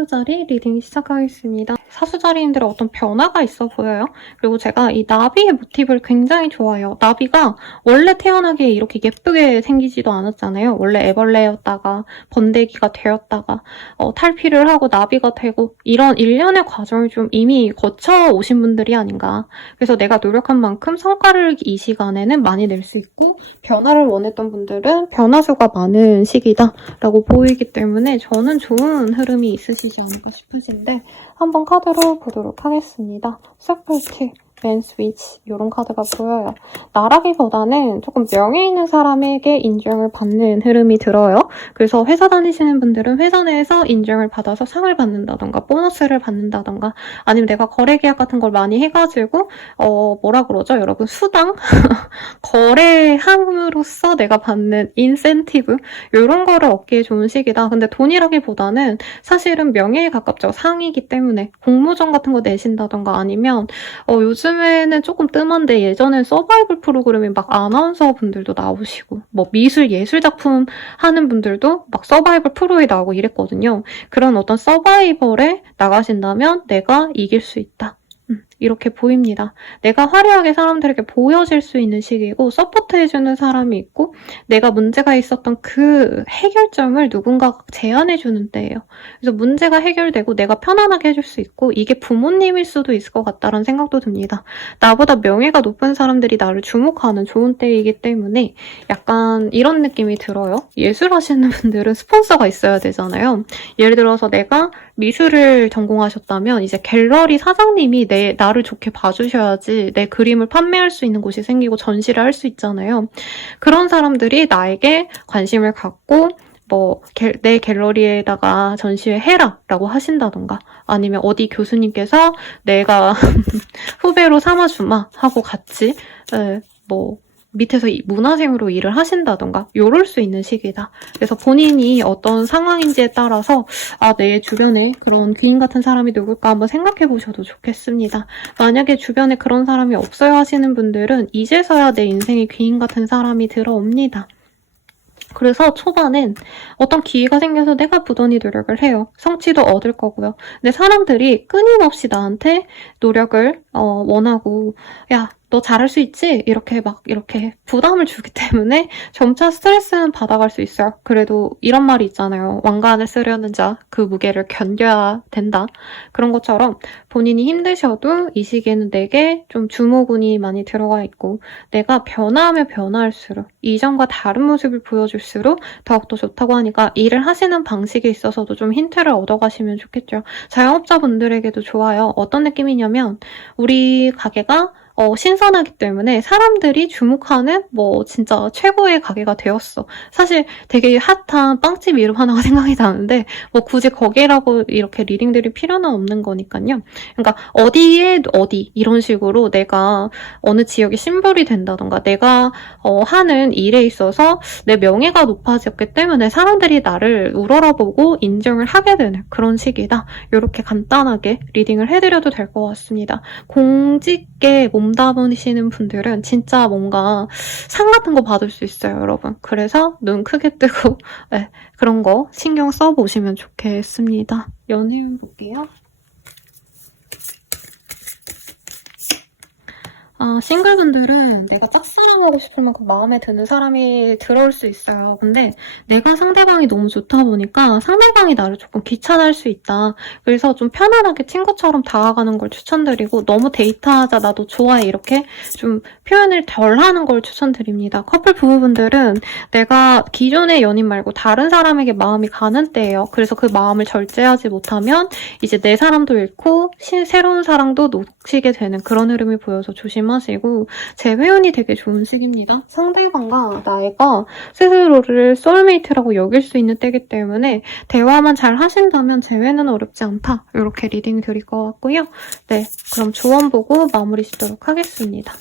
사수자리 리딩 시작하겠습니다. 사수자리님들의 어떤 변화가 있어 보여요. 그리고 제가 이 나비의 모티브를 굉장히 좋아해요. 나비가 원래 태어나기에 이렇게 예쁘게 생기지도 않았잖아요. 원래 애벌레였다가 번데기가 되었다가 탈피를 하고 나비가 되고 이런 일련의 과정을 좀 이미 거쳐 오신 분들이 아닌가. 그래서 내가 노력한 만큼 성과를 이 시간에는 많이 낼 수 있고 변화를 원했던 분들은 변화수가 많은 시기다라고 보이기 때문에 저는 좋은 흐름이 있으시지 않을까 싶으신데 한번 카드로 보도록 하겠습니다. 서플트, 맨 스위치 이런 카드가 보여요. 나라기보다는 조금 명예 있는 사람에게 인정을 받는 흐름이 들어요. 그래서 회사 다니시는 분들은 회사 내에서 인정을 받아서 상을 받는다던가 보너스를 받는다던가 아니면 내가 거래계약 같은 걸 많이 해가지고 뭐라 그러죠 여러분? 수당? 거래함으로써 내가 받는 인센티브 이런 거를 얻기에 좋은 시기다. 근데 돈이라기보다는 사실은 명예에 가깝죠. 상이기 때문에 공모전 같은 거 내신다던가 아니면 요즘에는 조금 뜸한데 예전엔 서바이벌 프로그램에 막 아나운서 분들도 나오시고 뭐 미술 예술 작품 하는 분들도 막 서바이벌 프로에 나오고 이랬거든요. 그런 어떤 서바이벌에 나가신다면 내가 이길 수 있다. 이렇게 보입니다. 내가 화려하게 사람들에게 보여질 수 있는 시기이고 서포트해주는 사람이 있고 내가 문제가 있었던 그 해결점을 누군가가 제안해주는 때예요. 그래서 문제가 해결되고 내가 편안하게 해줄 수 있고 이게 부모님일 수도 있을 것 같다는 생각도 듭니다. 나보다 명예가 높은 사람들이 나를 주목하는 좋은 때이기 때문에 약간 이런 느낌이 들어요. 예술하시는 분들은 스폰서가 있어야 되잖아요. 예를 들어서 내가 미술을 전공하셨다면 이제 갤러리 사장님이 나를 좋게 봐주셔야지 내 그림을 판매할 수 있는 곳이 생기고 전시를 할 수 있잖아요. 그런 사람들이 나에게 관심을 갖고 내 갤러리에다가 전시회 해라 라고 하신다던가 아니면 어디 교수님께서 내가 후배로 삼아주마 하고 같이 밑에서 문화생으로 일을 하신다던가 이럴 수 있는 시기다. 그래서 본인이 어떤 상황인지에 따라서 내 주변에 그런 귀인 같은 사람이 누굴까 한번 생각해 보셔도 좋겠습니다. 만약에 주변에 그런 사람이 없어요 하시는 분들은 이제서야 내 인생에 귀인 같은 사람이 들어옵니다. 그래서 초반엔 어떤 기회가 생겨서 내가 부단히 노력을 해요. 성취도 얻을 거고요. 근데 사람들이 끊임없이 나한테 노력을 원하고 야, 너 잘할 수 있지? 이렇게 부담을 주기 때문에 점차 스트레스는 받아갈 수 있어요. 그래도 이런 말이 있잖아요. 왕관을 쓰려는 자, 그 무게를 견뎌야 된다. 그런 것처럼 본인이 힘드셔도 이 시기에는 내게 좀 주모군이 많이 들어가 있고 내가 변화하면 변화할수록 이전과 다른 모습을 보여줄수록 더욱더 좋다고 하니까 일을 하시는 방식에 있어서도 좀 힌트를 얻어가시면 좋겠죠. 자영업자분들에게도 좋아요. 어떤 느낌이냐면 우리 가게가 신선하기 때문에 사람들이 주목하는 진짜 최고의 가게가 되었어. 사실 되게 핫한 빵집 이름 하나가 생각이 나는데 굳이 거기라고 이렇게 리딩들이 필요는 없는 거니까요. 그러니까 어디에 어디 이런 식으로 내가 어느 지역의 심볼이 된다던가 내가 하는 일에 있어서 내 명예가 높아졌기 때문에 사람들이 나를 우러러보고 인정을 하게 되는 그런 시기다. 이렇게 간단하게 리딩을 해드려도 될 것 같습니다. 공직계 몸담으시는 분들은 진짜 뭔가 상 같은 거 받을 수 있어요, 여러분. 그래서 눈 크게 뜨고 네, 그런 거 신경 써보시면 좋겠습니다. 연애운 볼게요. 싱글분들은 내가 짝사랑하고 싶을 만큼 마음에 드는 사람이 들어올 수 있어요. 근데 내가 상대방이 너무 좋다 보니까 상대방이 나를 조금 귀찮아할 수 있다. 그래서 좀 편안하게 친구처럼 다가가는 걸 추천드리고 너무 데이트하자 나도 좋아해 이렇게 좀 표현을 덜 하는 걸 추천드립니다. 커플 부부분들은 내가 기존의 연인 말고 다른 사람에게 마음이 가는 때예요. 그래서 그 마음을 절제하지 못하면 이제 내 사람도 잃고 새로운 사랑도 놓치게 되는 그런 흐름이 보여서 조심하시고 재회원이 되게 좋은 시기입니다. 상대방과 나가 스스로를 소울메이트라고 여길 수 있는 때이기 때문에 대화만 잘 하신다면 재회는 어렵지 않다. 이렇게 리딩 드릴 것 같고요. 네, 그럼 조언 보고 마무리 짓도록 하겠습니다.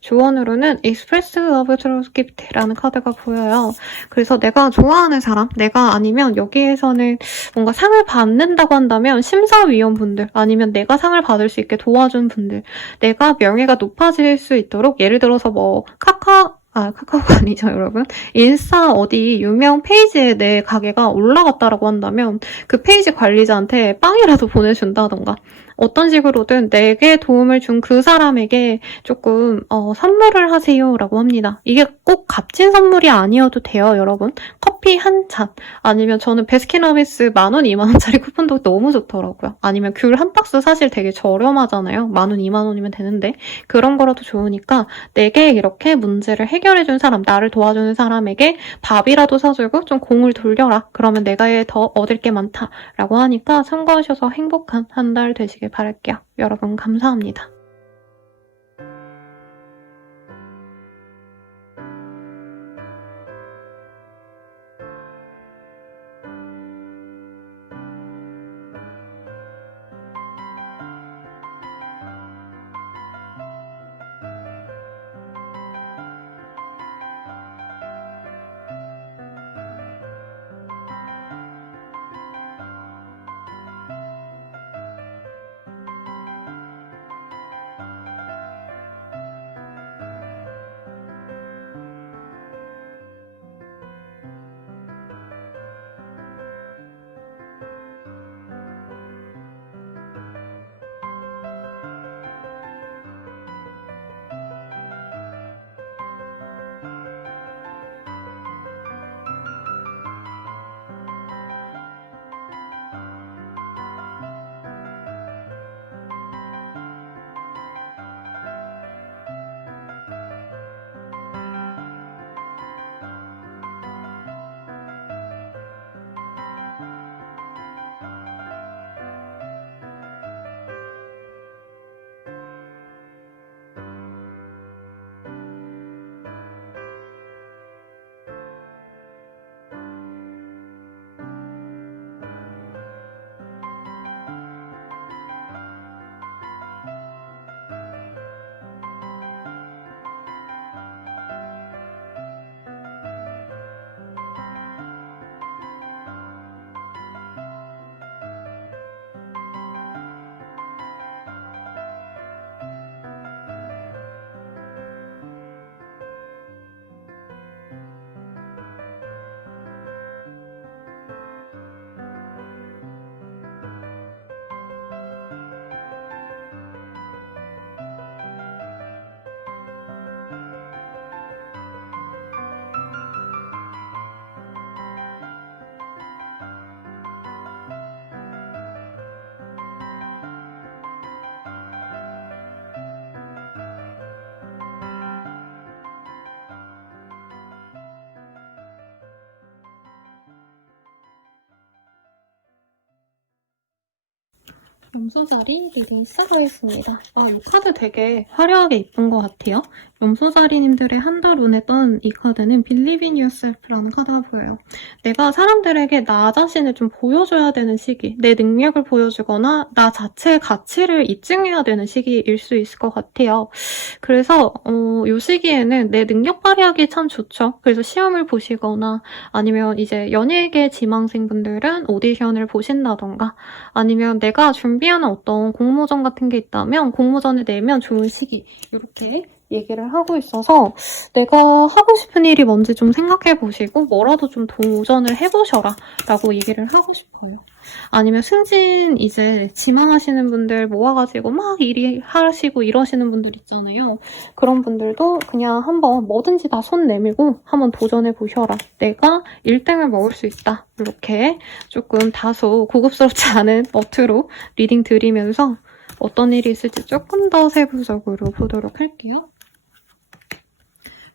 조언으로는 Express Love Through Gift라는 카드가 보여요. 그래서 내가 좋아하는 사람, 내가 아니면 여기에서는 뭔가 상을 받는다고 한다면 심사위원분들 아니면 내가 상을 받을 수 있게 도와준 분들 내가 명예가 높아질 수 있도록 예를 들어서 카카오가 아니죠, 여러분. 인스타 어디 유명 페이지에 내 가게가 올라갔다라고 한다면 그 페이지 관리자한테 빵이라도 보내준다던가 어떤 식으로든 내게 도움을 준 그 사람에게 조금 선물을 하세요라고 합니다. 이게 꼭 값진 선물이 아니어도 돼요, 여러분. 커피 한 잔 아니면 저는 베스킨라빈스 10,000원, 20,000원짜리 쿠폰도 너무 좋더라고요. 아니면 귤 한 박스 사실 되게 저렴하잖아요. 10,000원, 20,000원이면 되는데 그런 거라도 좋으니까 내게 이렇게 문제를 해결해준 사람, 나를 도와주는 사람에게 밥이라도 사주고 좀 공을 돌려라. 그러면 내가 더 얻을 게 많다라고 하니까 참고하셔서 행복한 한 달 되시길 바랄게요. 여러분 감사합니다. 염소자리 리딩 시작하겠습니다. 이 카드 되게 화려하게 이쁜 것 같아요. 염소자리님들의 한 달 운에 떤 이 카드는 Believe in Yourself라는 카드가 보여요. 내가 사람들에게 나 자신을 좀 보여줘야 되는 시기, 내 능력을 보여주거나 나 자체의 가치를 입증해야 되는 시기일 수 있을 것 같아요. 그래서 이 시기에는 내 능력 발휘하기 참 좋죠. 그래서 시험을 보시거나 아니면 이제 연예계 지망생분들은 오디션을 보신다던가 아니면 내가 준비하는 어떤 공모전 같은 게 있다면 공모전에 내면 좋은 시기 이렇게 얘기를 하고 있어서 내가 하고 싶은 일이 뭔지 좀 생각해보시고 뭐라도 좀 도전을 해보셔라 라고 얘기를 하고 싶어요. 아니면 승진 이제 지망하시는 분들 모아가지고 막 일이 하시고 이러시는 분들 있잖아요. 그런 분들도 그냥 한번 뭐든지 다 손 내밀고 한번 도전해보셔라. 내가 1등을 먹을 수 있다. 이렇게 조금 다소 고급스럽지 않은 어투로 리딩 드리면서 어떤 일이 있을지 조금 더 세부적으로 보도록 할게요.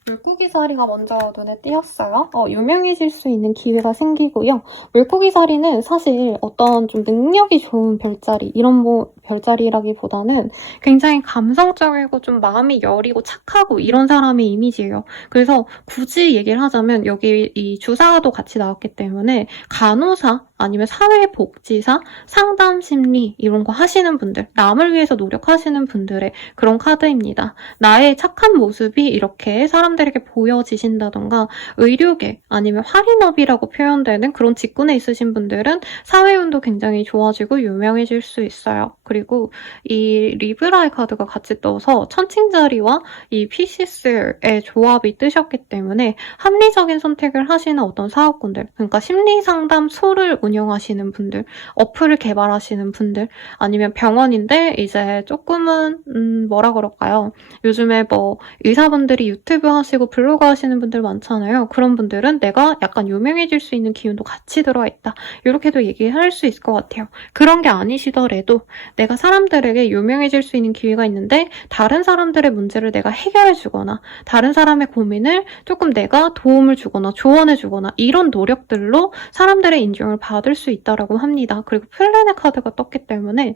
물고기 자리가 먼저 눈에 띄었어요. 유명해질 수 있는 기회가 생기고요. 물고기 자리는 사실 어떤 좀 능력이 좋은 별자리, 이런 별자리라기보다는 굉장히 감성적이고 좀 마음이 여리고 착하고 이런 사람의 이미지예요. 그래서 굳이 얘기를 하자면 여기 이 주사도 같이 나왔기 때문에 간호사 아니면 사회복지사, 상담심리 이런 거 하시는 분들, 남을 위해서 노력하시는 분들의 그런 카드입니다. 나의 착한 모습이 이렇게 사람들에게 보여지신다던가 의료계 아니면 할인업이라고 표현되는 그런 직군에 있으신 분들은 사회운도 굉장히 좋아지고 유명해질 수 있어요. 그리고 그리고 이 리브라의 카드가 같이 떠서 천칭자리와 이 피시스의 조합이 뜨셨기 때문에 합리적인 선택을 하시는 어떤 사업군들, 그러니까 심리상담소를 운영하시는 분들, 어플을 개발하시는 분들, 아니면 병원인데 이제 조금은 뭐라 그럴까요? 요즘에 뭐 의사분들이 유튜브 하시고 블로그 하시는 분들 많잖아요. 그런 분들은 내가 약간 유명해질 수 있는 기운도 같이 들어와 있다. 이렇게도 얘기할 수 있을 것 같아요. 그런 게 아니시더라도 내가 사람들에게 유명해질 수 있는 기회가 있는데 다른 사람들의 문제를 내가 해결해 주거나 다른 사람의 고민을 조금 내가 도움을 주거나 조언해 주거나 이런 노력들로 사람들의 인정을 받을 수 있다라고 합니다. 그리고 플랜의 카드가 떴기 때문에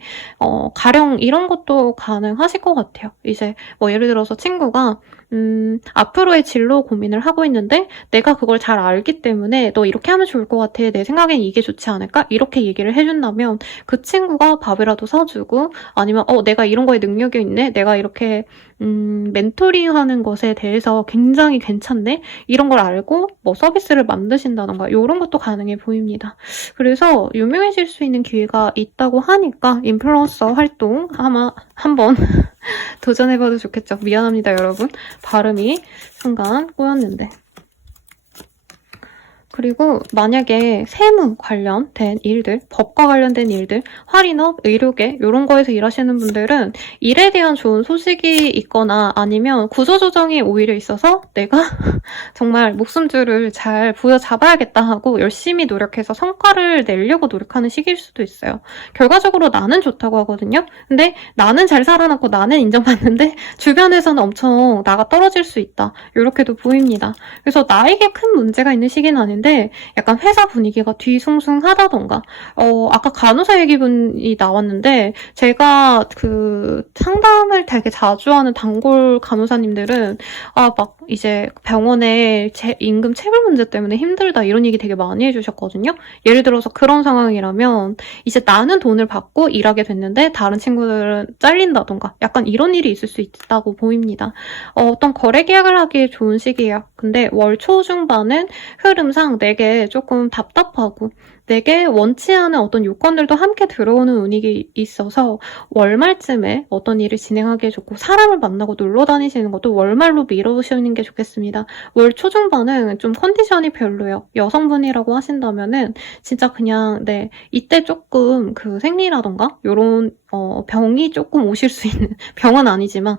가령 이런 것도 가능하실 것 같아요. 이제 뭐 예를 들어서 친구가 앞으로의 진로 고민을 하고 있는데 내가 그걸 잘 알기 때문에 너 이렇게 하면 좋을 것 같아. 내 생각엔 이게 좋지 않을까? 이렇게 얘기를 해준다면 그 친구가 밥이라도 사주고 아니면 내가 이런 거에 능력이 있네. 내가 이렇게 멘토링하는 것에 대해서 굉장히 괜찮네. 이런 걸 알고 뭐 서비스를 만드신다던가 이런 것도 가능해 보입니다. 그래서 유명해질 수 있는 기회가 있다고 하니까 인플루언서 활동 아마 한번 도전해봐도 좋겠죠. 미안합니다, 여러분. 발음이 순간 꼬였는데. 그리고 만약에 세무 관련된 일들, 법과 관련된 일들, 할인업, 의료계 이런 거에서 일하시는 분들은 일에 대한 좋은 소식이 있거나 아니면 구조조정이 오히려 있어서 내가 정말 목숨줄을 잘 부여잡아야겠다 하고 열심히 노력해서 성과를 내려고 노력하는 시기일 수도 있어요. 결과적으로 나는 좋다고 하거든요. 근데 나는 잘 살아남고 나는 인정받는데 주변에서는 엄청 나가 떨어질 수 있다. 이렇게도 보입니다. 그래서 나에게 큰 문제가 있는 시기는 아닌데 약간 회사 분위기가 뒤숭숭하다던가 아까 간호사 얘기분이 나왔는데 제가 그 상담을 되게 자주 하는 단골 간호사님들은 막 이제 병원에 임금 체불 문제 때문에 힘들다 이런 얘기 되게 많이 해주셨거든요. 예를 들어서 그런 상황이라면 이제 나는 돈을 받고 일하게 됐는데 다른 친구들은 잘린다던가 약간 이런 일이 있을 수 있다고 보입니다. 어떤 거래 계약을 하기에 좋은 시기예요. 근데 월 초중반은 흐름상 내게 조금 답답하고 내게 원치 않은 어떤 요건들도 함께 들어오는 운이 있어서 월말쯤에 어떤 일을 진행하기에 좋고 사람을 만나고 놀러 다니시는 것도 월말로 미루시는 게 좋겠습니다. 월 초중반은 좀 컨디션이 별로예요. 여성분이라고 하신다면은 진짜 그냥 이때 조금 그 생리라던가 요런 병이 조금 오실 수 있는 병은 아니지만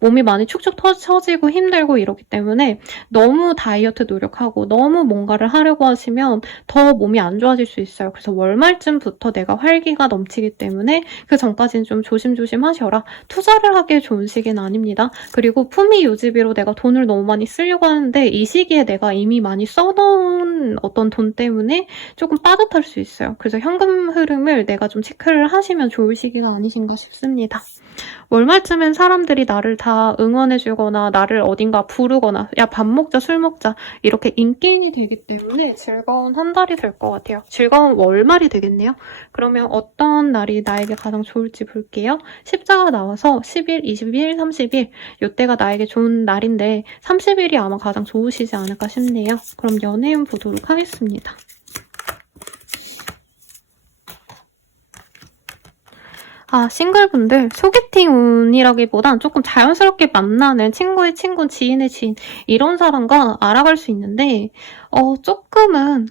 몸이 많이 축축 처지고 힘들고 이러기 때문에 너무 다이어트 노력하고 너무 뭔가를 하려고 하시면 더 몸이 안 좋아질 수 있어요. 그래서 월말쯤부터 내가 활기가 넘치기 때문에 그 전까지는 좀 조심조심 하셔라. 투자를 하기에 좋은 시기는 아닙니다. 그리고 품위 유지비로 내가 돈을 너무 많이 쓰려고 하는데 이 시기에 내가 이미 많이 써놓은 어떤 돈 때문에 조금 빠듯할 수 있어요. 그래서 현금 흐름을 내가 좀 체크를 하시면 좋을 시기가 아니신가 싶습니다. 월말쯤엔 사람들이 나를 다 응원해주거나 나를 어딘가 부르거나 야 밥 먹자 술 먹자 이렇게 인기인이 되기 때문에 즐거운 한 달이 될 것 같아요. 즐거운 월말이 되겠네요. 그러면 어떤 날이 나에게 가장 좋을지 볼게요. 십자가 나와서 10일, 20일, 30일 이때가 나에게 좋은 날인데 30일이 아마 가장 좋으시지 않을까 싶네요. 그럼 연애운 보도록 하겠습니다. 싱글분들 소개팅 운이라기보단 조금 자연스럽게 만나는 친구의 친구, 지인의 지인 이런 사람과 알아갈 수 있는데 조금은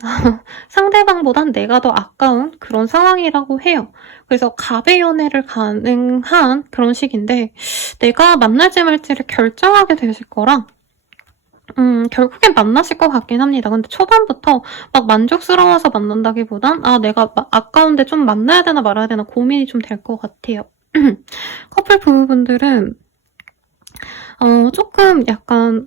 상대방보단 내가 더 아까운 그런 상황이라고 해요. 그래서 갑의 연애를 가능한 그런 시기인데 내가 만날지 말지를 결정하게 되실 거라 결국엔 만나실 것 같긴 합니다. 근데 초반부터 막 만족스러워서 만난다기보단 내가 아까운데 좀 만나야 되나 말아야 되나 고민이 좀 될 것 같아요. 커플 부부분들은 조금 약간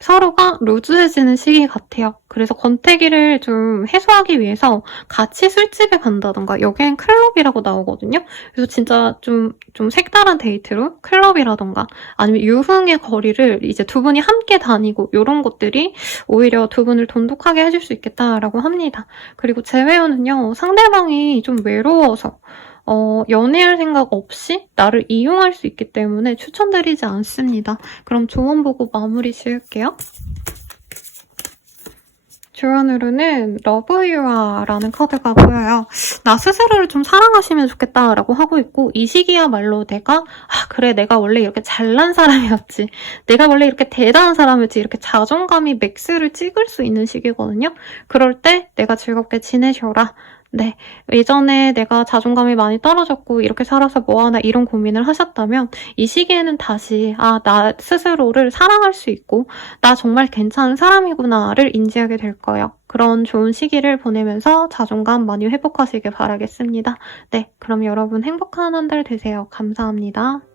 서로가 루즈해지는 시기 같아요. 그래서 권태기를 좀 해소하기 위해서 같이 술집에 간다던가 여기엔 클럽이라고 나오거든요. 그래서 진짜 좀 색다른 데이트로 클럽이라던가 아니면 유흥의 거리를 이제 두 분이 함께 다니고 이런 것들이 오히려 두 분을 돈독하게 해줄 수 있겠다라고 합니다. 그리고 재회원은요. 상대방이 좀 외로워서 연애할 생각 없이 나를 이용할 수 있기 때문에 추천드리지 않습니다. 그럼 조언 보고 마무리 지을게요. 주연으로는 러브 유아라는 카드가 보여요. 나 스스로를 좀 사랑하시면 좋겠다라고 하고 있고, 이 시기야말로 그래, 내가 원래 이렇게 잘난 사람이었지. 내가 원래 이렇게 대단한 사람이었지. 이렇게 자존감이 맥스를 찍을 수 있는 시기거든요. 그럴 때 내가 즐겁게 지내셔라. 네, 예전에 내가 자존감이 많이 떨어졌고 이렇게 살아서 뭐하나 이런 고민을 하셨다면 이 시기에는 다시 나 스스로를 사랑할 수 있고 나 정말 괜찮은 사람이구나를 인지하게 될 거예요. 그런 좋은 시기를 보내면서 자존감 많이 회복하시길 바라겠습니다. 네, 그럼 여러분 행복한 한 달 되세요. 감사합니다.